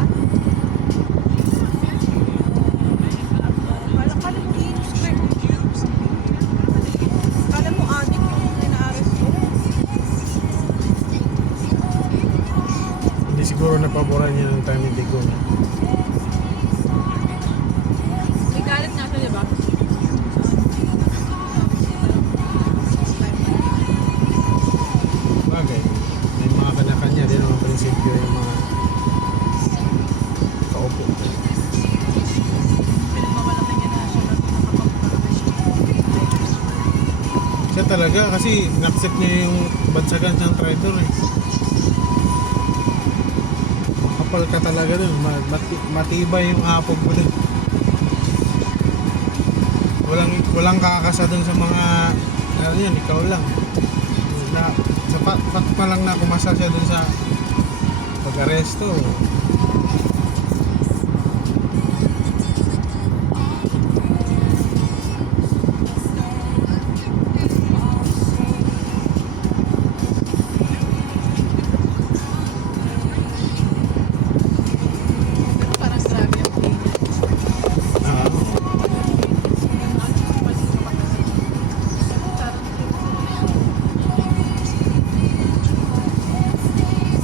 Kala mo i-strip. Kala mo adik yung ina-arresto. hindi siguro napaboran niya ng time ni Digong. May galit nga siya, di ba? Bagay, may mga kanya-kanya din ang prinsipyo yung mga kaupo. Pinagmamalaki niya na siya lang nakapag-arresto. Siya talaga kasi in-accept niya yung bansagan siyang traitor eh. Kapal ka talaga dun, matibay yung apog mo dun. Walang kakasa dun sa mga ano yan, ikaw lang. Sa fact pa lang na kumasa siya dun sa pag-aresto. Pero parang grabe yung tingin. Ah,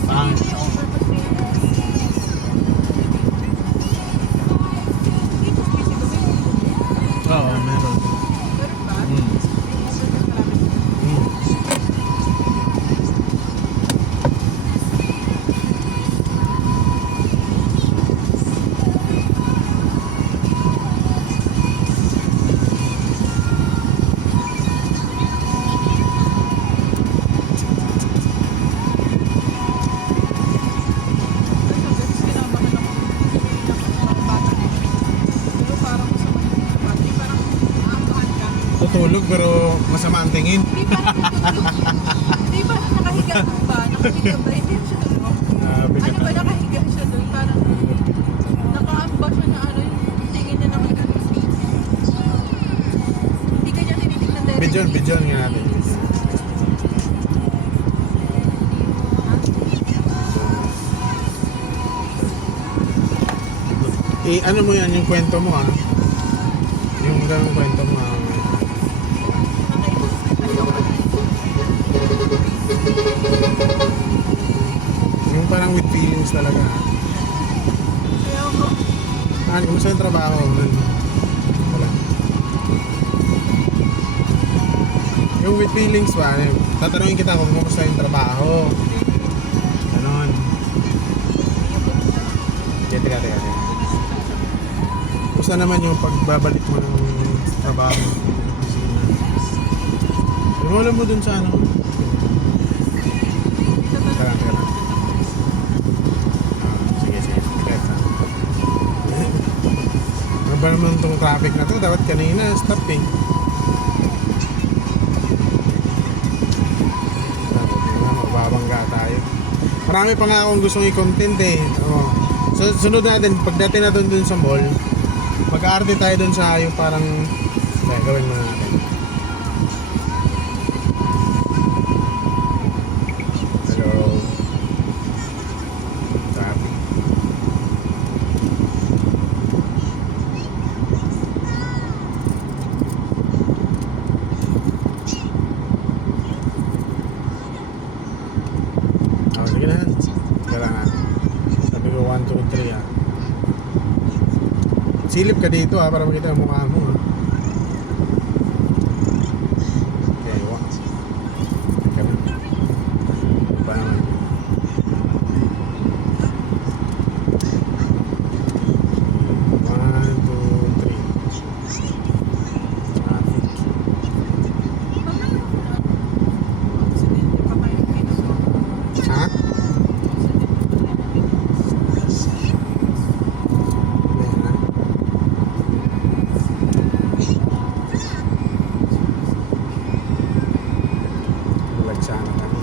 pang nakatulog pero masama ang tingin. Hindi pa Hindi ba nakahiga ba? Nakahiga ba? Hindi siya doon. Grabe ka Ano ba talaga. nakahiga siya doon? Parang nakaamba siya na ano yung tingin niya nakahiga. Hindi ka niya tinitignan directly. Bidyon nga natin. Ano mo yan, yung kwento mo ah. Yung ganong kwento mo ah. Yung parang with feelings talaga. Kaya ako, Kumusta yung trabaho? Wala. Yung with feelings ba, tatanungin kita kung kumusta yung trabaho. Ganon. Teka. Kumusta naman yung pagbabalik mo ng trabaho? Wala mo dun sa ano? Teka. Sige. Teka. Ano ba naman itong traffic na to? Dapat kanina stop eh. Mababangga tayo. Marami pa nga akong gustong i-content eh. Oh. So, sunod natin, pagdating na dun sa mall, mag-aarte tayo dun sa yung parang gawin mo na natin. Hello. Traffic. Sige na. Kailangan. Sabi ko 1, 2, 3 ah. Silip ka dito ah para makita ang mukha mo ah. Okay, Teka na. Pa naman. One, two, three. Traffic. aksidente pa kayo dito. Ha? Ayan na. Lagsana kami.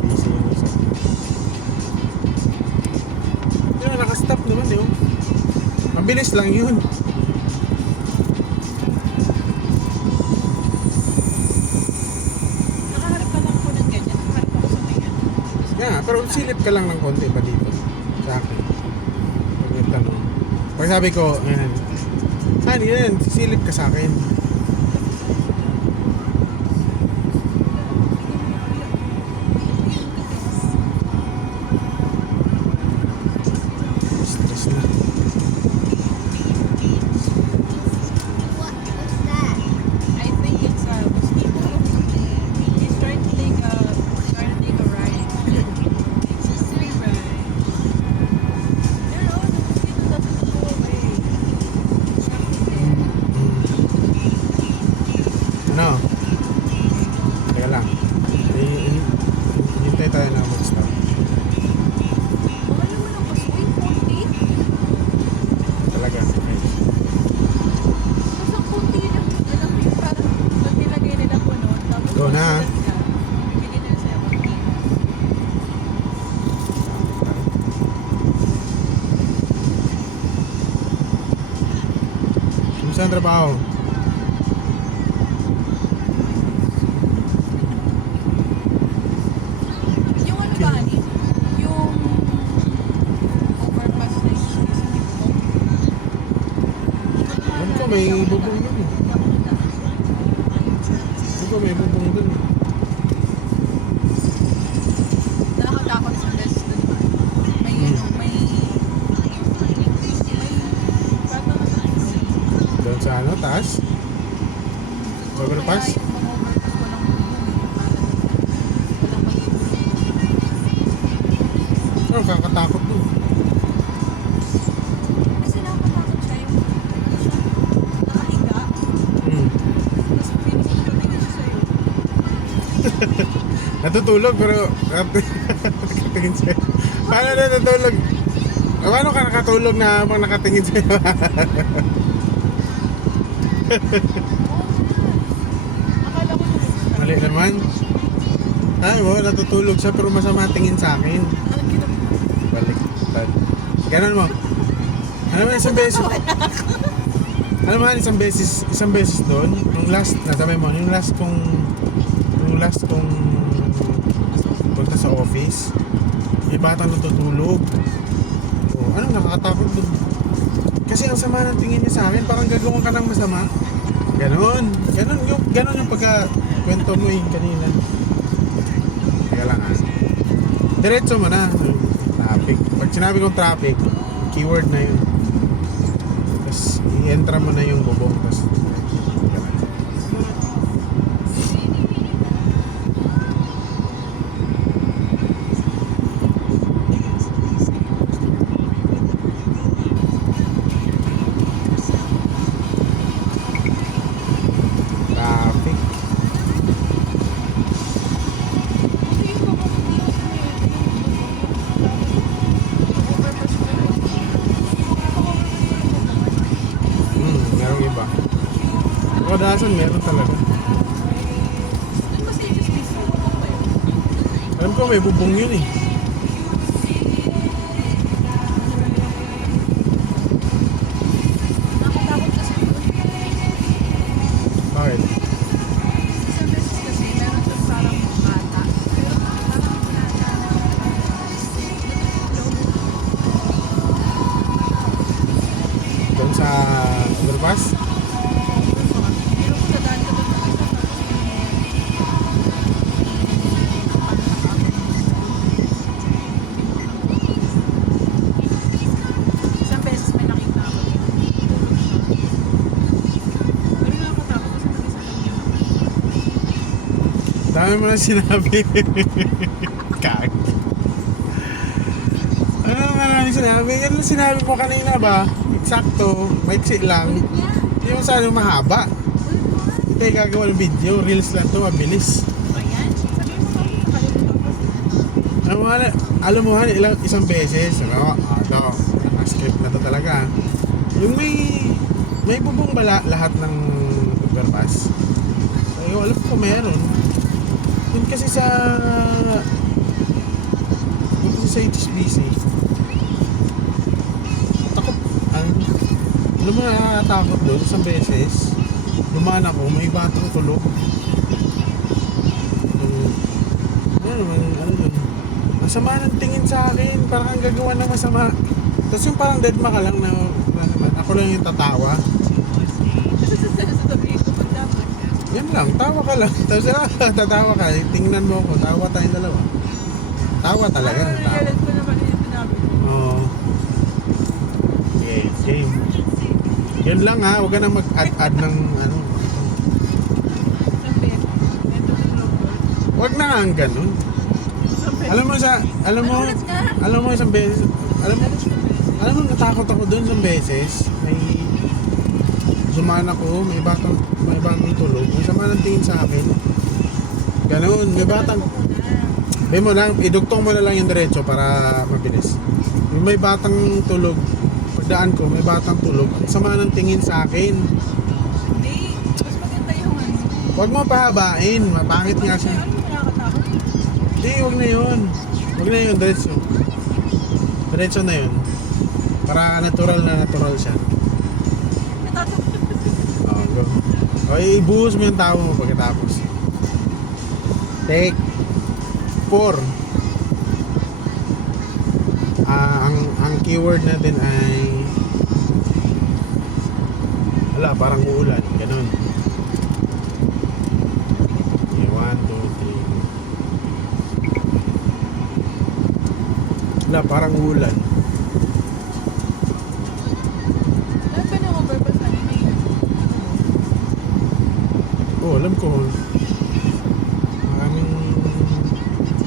Busy yung isa. Yun, nakastop naman yun. Mabilis lang yun. Nakaharap ka lang po ng ganyan. Nakaharap ako sa may ano. Yeah, pero silip ka lang ng konti pa dito sa akin. Pag nagtanong. Pag sabi ko, yan. Ano yan? Sisilip ka sa akin. Stress na. What's that? I think it's mosquito. He's trying to take a ride. Free ride. There, the mosquito doesn't go away. Ano? Teka lang. Hintay tayo na mag-stop. Mahal naman ang pasoy, 40. Talaga. Okay. Tapos ang kunti lang, alam mo yung parang pag nilagay nila po noon, tapos Go na. bigyan nila sa'yo 40. Kumusta ang trabaho? Yung ano ba, Ani? Yung overpass na yung specific mo. Alam ko may bubong dun. Alam ko may bubong dun. Nakakatakot sa best dun. May ano, may parang Doon sa ano, taas? Overpass? Kaya yung mga overpass walang walang maliit. Oh, kakatakot dun. Kasi nakakatakot siya yung ano siya, nakahiga. Tapos feeling ko nakatingin siya sa'yo. Natutulog pero nakatingin sa'yo. Paano natutulog? Paano ka nakatulog na habang nakatingin sa'yo? Akala ko naman. Mali naman. Ay mo, natutulog siya pero masama tingin sa akin. Ang ginawa. Baliktad. Ganun mo. Alam mo, isang beses. Alam mo, isang beses doon, yung last, nasabi mo, yung last kong punta sa office, may batang natutulog. Oh, ano, nakakatakot doon. Kasi ang sama ng tingin niya sa akin, parang gagawin ka ng masama. Ganon yung pagka-kwento mo eh, kanina. Kaya lang diretso mo na. Traffic. Pag sinabi kong traffic, keyword na yun. Tapos, i-entra mo na yung bubong. Tapos, traffic. Hindi ko ba hindi ko Merong iba. Kadalasan meron talaga. kasi just piso. Alam ko may bubong yun eh. Nakatakot kasi doon. Bakit? Isang beses kasi meron siyang parang bata. Pero parang bata na Doon sa overpass? Pero kung dadaan ka doon sa isa, isang beses may nakita ako. Pero nakakatakot kasi mag-isa lang yun. Dami mo na sinabi. Kag. Ano maraming sinabi? Yan lang sinabi mo kanina ba? Eksakto. Maiksi lang. Ulit niya. Hindi mo sana mahaba. Hindi gagawa ng video. Reels lang to. Mabilis. Ayan. Sabihin mo kami nakalimutan ko. Alam mo, isang beses. Script na to talaga. Yung may bubong bala lahat ng overpass. Ay, alam ko meron. Yun kasi sa HSBC. Takot. Alam mo, nakakatakot doon isang beses. Dumaan ako, may batang tulog. Ano yun? Masama ng tingin sa akin, parang ang gagawa ng masama. Tapos yung parang deadma ka lang na naman, ako lang yung tatawa. Sasabihin ko pag dapat. Yan lang, tawa ka lang. Tapos tatawa ka, tingnan mo ako, tawa tayong dalawa. Tawa talaga, tawa. Realize ko naman yung sinabi ko. Oo. Okay, game. Yun lang ha, huwag ka na mag-add ng ano. Isang beses. Ito yung local. Huwag na nga ang ganun. Isang beses. Alam mo isang beses, alam mo natakot ako doon isang beses. Dumaan ako, may batang tulog. May sama ng tingin sa akin. Ganun, may batang. May mo lang, idugtong mo na lang yung diretso para mabilis. Yung may batang tulog, pagdaan ko, may batang tulog. Ang sama ng tingin sa akin. Hindi. Mas maganda yung ano. Huwag mo pahabain, mapangit nga siya. Ano yung nakakatakot? Hindi, huwag na yun. Huwag na yun, diretso. Diretso na yun. Para natural siya. Natatakot. Oh, go. O, ibuhos mo yung tao mo pagkatapos. Take 4. Ang keyword natin ay wala, parang uulan. Ganun. Okay, 1, 2, 3. Wala, parang uulan. Lahat ba ng overpass ano na yun? Oh, alam ko. Maraming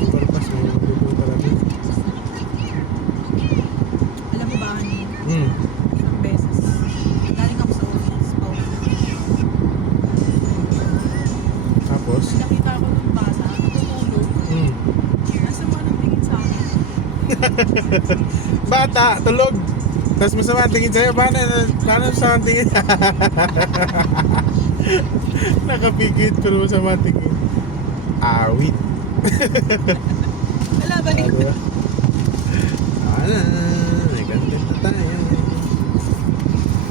overpass, may bubong talaga. Alam mo ba ano? Isang beses. Galing ako sa office. Tapos, Nakita ako ng bata. Natutulog. Nasa mga nang tingin sa akin. bata, tulog. Tapos masama ang tingin sa'yo, paano masama ang tingin? Nakapigit pero masama ang tingin. Awit. Wala, balik ko. Diba? May content na tayo.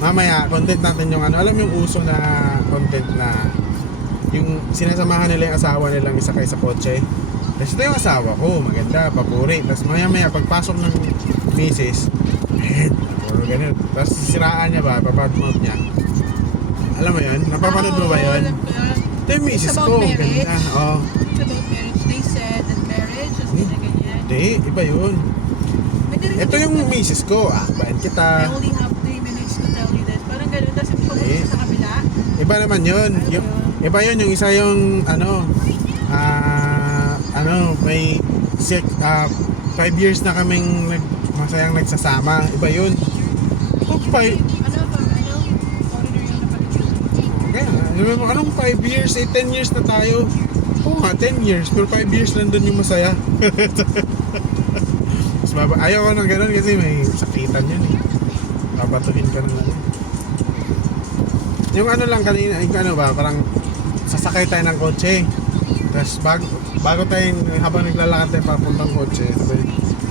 Mamaya, content natin yung ano. Alam yung uso na content na yung sinasamahan nila yung asawa nilang isa kay sa kotse. Tapos ito yung asawa ko, maganda, papuri. Tapos maya pagpasok ng misis, puro ganun. Tapos sisiraan niya ba, papadmount niya. Alam mo yun? Napapanood mo ba yun? Alam ko yun. Ito yung misis It's ko, about marriage. ganda. Oo. It's about marriage. They said that marriage is ganyan. Hindi, iba yun. May narinig Ito ako yung na- misis ko, bayan I kita. only have 3 minutes to tell you this. Parang ganun. Tapos yung Eh. pumunta sa kabila. Iba naman yun. Yung, iba yun, yung isa yung may 5 years na kaming masayang nagsasama. Iba yun. Oh, Ano? Foreigner yung napalagyan. Kaya, anong 5 years? 10 years na tayo. Oo nga, 10 years. Pero 5 years nandun yung masaya. Mas ayaw ko ng ganun kasi may sakitan yun eh. Babatuhin ka ng ano. Yung ano lang kanina, yung ano ba, parang sasakay tayo ng kotse. Tapos bago tayo, habang naglalakad tayo papuntang kotse,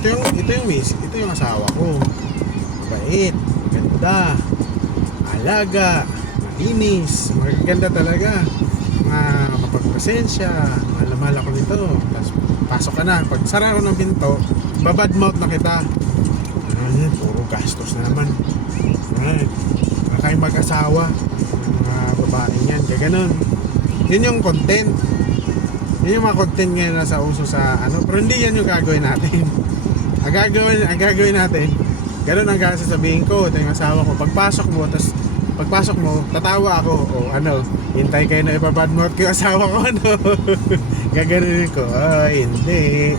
ito yung asawa ko. Bait, ganda, alaga, malinis, magaganda talaga. Mga mapagpresensya, mahal ako nito. Tapos pasok ka na, pag sara ko ng pinto, babadmouth na kita. Puro gastos na naman. Kayo mag-asawa, mga babaeng yan, kaya ganun. Yun yung content. Yun yung mga content ngayon na sa uso sa ano, pero hindi yan yung gagawin natin. Ang gagawin natin, ganun ang sasabihin ko, ito yung asawa ko, pagpasok mo, tatawa ako, o ano, hintay kayo na ipabadmouth ko yung asawa ko, ano. Gaganunin ko, hindi.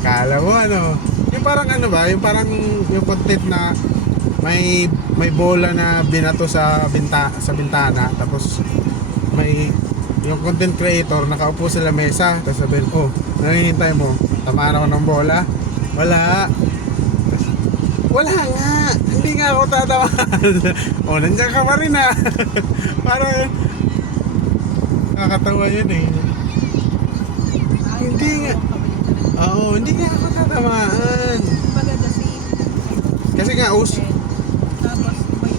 Kala mo ano, yung parang ano ba, yung parang yung content na may bola na binato sa bintana, tapos may yung content creator nakaupo sa lamesa, tapos sabihin, oh, nanihintay mo, tamaan ako ng bola. Wala nga, hindi nga ako tatamaan. Oh, nandiyan ka pa rin ah. Parang nakakatawa yun eh. Hindi nga. Oo, hindi nga ako tatamaan. Maganda scene. Kasi nga Tapos, may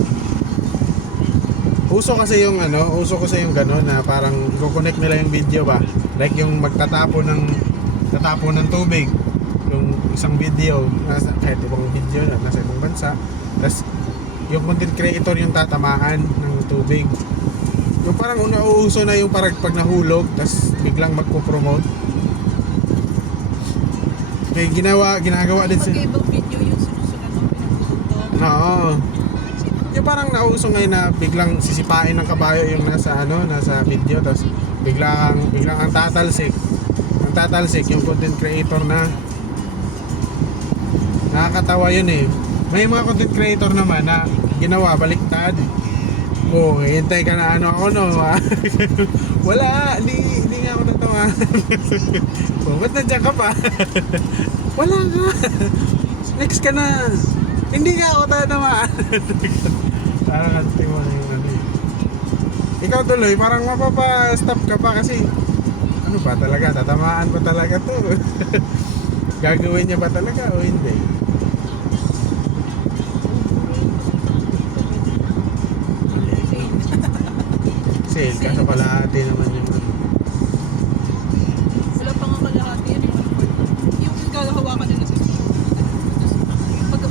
uso kasi yung yung gano'n na parang i-connect nila yung video ba, like yung tatapon ng tubig, yung isang video kahit ibang video na nasa ibang bansa, tas yung content creator yung tatamaan ng tubig, yung parang nauuso na yung parang pag nahulog tas biglang magpo-promote, kaya ginagawa din pag ibang video yung sinusunod ng pinagtutugtog. Oo. Yung parang nauso ngayon na biglang sisipain ng kabayo yung nasa video, tapos biglang ang tatalsik yung content creator na nakakatawa yun eh. May mga content creator naman na ginawa baliktad. Oh, hintay ka na ano ako no. Wala, hindi nga ako natawa. Oh, ba't nandiyan ka pa? Wala nga. Next ka na. Hindi nga ako tatamaan. Parang kanti mo na yung ano eh. Ikaw tuloy, parang mapapa-stop ka pa kasi ano ba talaga, tatamaan ba talaga to? Gagawin niya ba talaga o hindi? Sale, kaso kalahati naman yung ano. Wala pa nga kalahati yan yung gagahawakan nila sa scene. Pag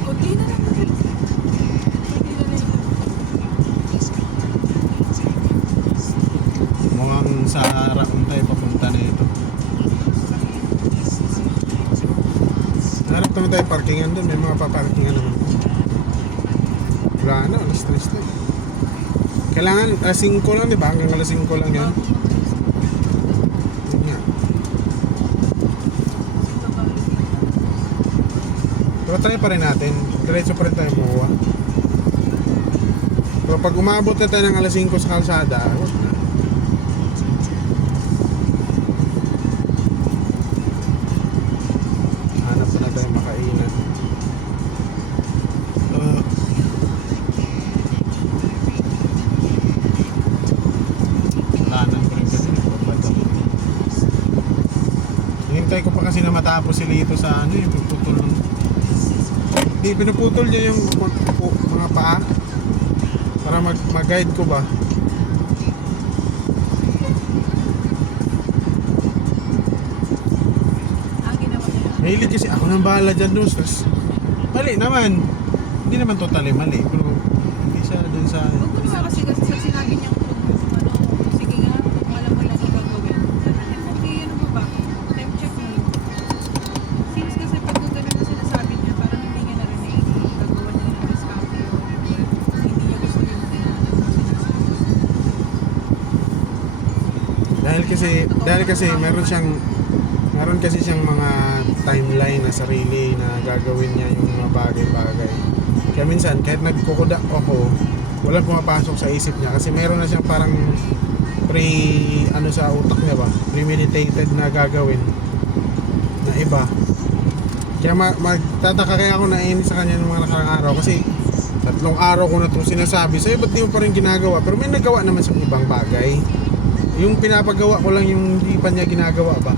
kunti na lang. Mukhang sa Rakon tayo papunta na ito. Harap naman tayo parkingan doon, may mga paparkingan naman. Wala na, alas 3 na. Kailangan, alas 5 lang, di ba? Hanggang alas 5 lang yan. Yun nga. Pero try pa rin natin. Diretso pa rin tayo makuha. Pero pag umabot na tayo ng alas 5 sa kalsada, huwag na. Hanap na tayo makainan. na matapos si Lito sa ano yung puputol ng... Hindi, pinuputol niya yung mga paa para mag-guide ko ba. Ginawa niya. Mahilig kasi ako nang bahala dyan, Nus. Mali naman. Hindi naman totally mali. Pero hindi siya dun sa... Huwag mo naman kasi sa sinabi niya ano, sige nga, kung alam mo lang ang gagawin. Sabi niya, okay, ano mo ba? Time check mo. Since kasi pag ganun na sinasabi niya, parang hindi niya narinig yung gagawa niya ng discovery o hindi niya gusto yung Dahil kasi meron kasi siyang mga timeline na sarili na gagawin niya yung mga bagay-bagay. Kaya minsan kahit ako, walang pumapasok sa isip niya kasi meron na siyang parang sa utak niya ba, premeditated na gagawin na iba. Kaya magtataka kaya ako nainis sa kanya ng mga nakarang araw kasi 3 araw ko na itong sinasabi sa'yo, ba't di mo pa rin ginagawa? Pero may nagawa naman sa ibang bagay. Yung pinapagawa ko lang yung hindi pa niya ginagawa ba.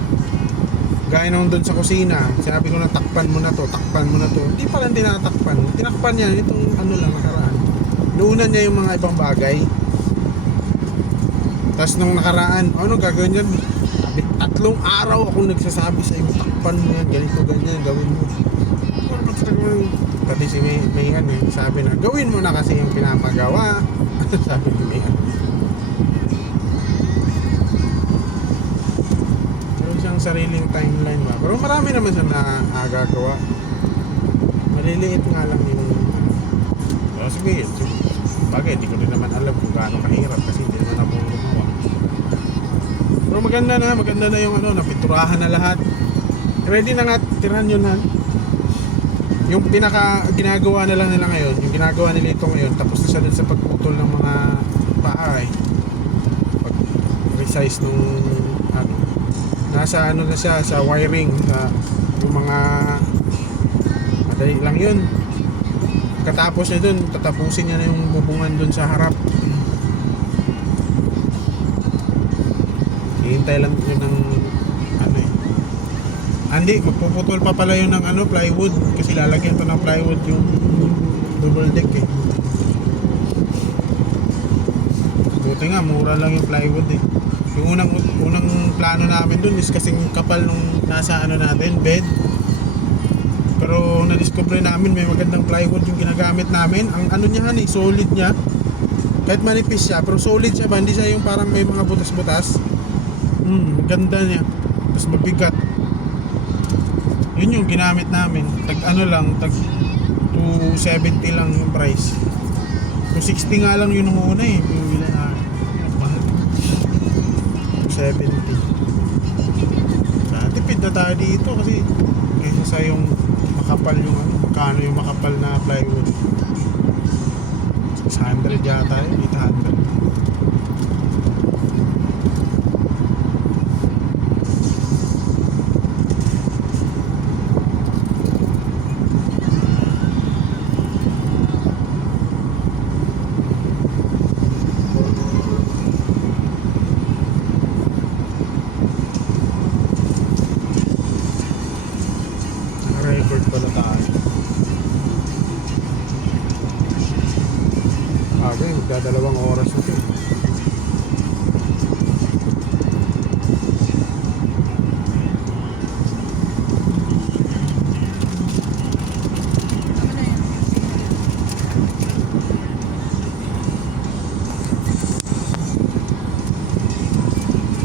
Gaya nung doon sa kusina, sinabi ko na takpan mo na to. Hindi pa lang tinatakpan. Tinakpan niya itong ano lang nakaraan. Nuunan niya yung mga ibang bagay. Tapos nung nakaraan, ano gagawin niya? 3 araw ako nagsasabi sa iyo, takpan mo yan, ganito, ganyan, gawin mo. Pati si Mayhan sabi na, gawin mo na kasi yung pinapagawa. Sabi ni Mayhan. Sariling timeline ba, pero marami naman siya na agagawa. Maliliit nga lang yung sige, bagay hindi ko rin naman alam kung gaano kahirap kasi hindi naman ako gumawa. Pero maganda na yung napinturahan na lahat. Ready na nga, tirahan yun han. Yung pinaka ginagawa na lang nila ngayon, yung ginagawa nila ito ngayon, tapos na siya dun sa pagputol ng mga paay, pag resize nung nasa na siya sa wiring sa yung mga madali lang yun. Katapos niya dun, tatapusin niya na yung bubungan dun sa harap. Hihintay lang yun ng Andi, magpuputol pa pala yun ng plywood kasi lalagyan pa ng plywood yung double deck buti nga mura lang yung plywood Yung unang plano namin dun is kasing kapal nung nasa natin, bed. Pero na-discover namin may magandang plywood yung ginagamit namin. Ang niya solid niya. Kahit manipis siya, pero solid siya ba? Hindi siya yung parang may mga butas-butas. Ganda niya. Tapos mabigat. Yun yung ginamit namin. Tag 270 lang yung price. 260 nga lang yun nung una Bumili na 70. Tipid na tayo dito kasi kaysa sa yung makapal yung magkano yung makapal na plywood. 600 yata yun, 800. Record pala tayo. Magdadalawang oras na ito.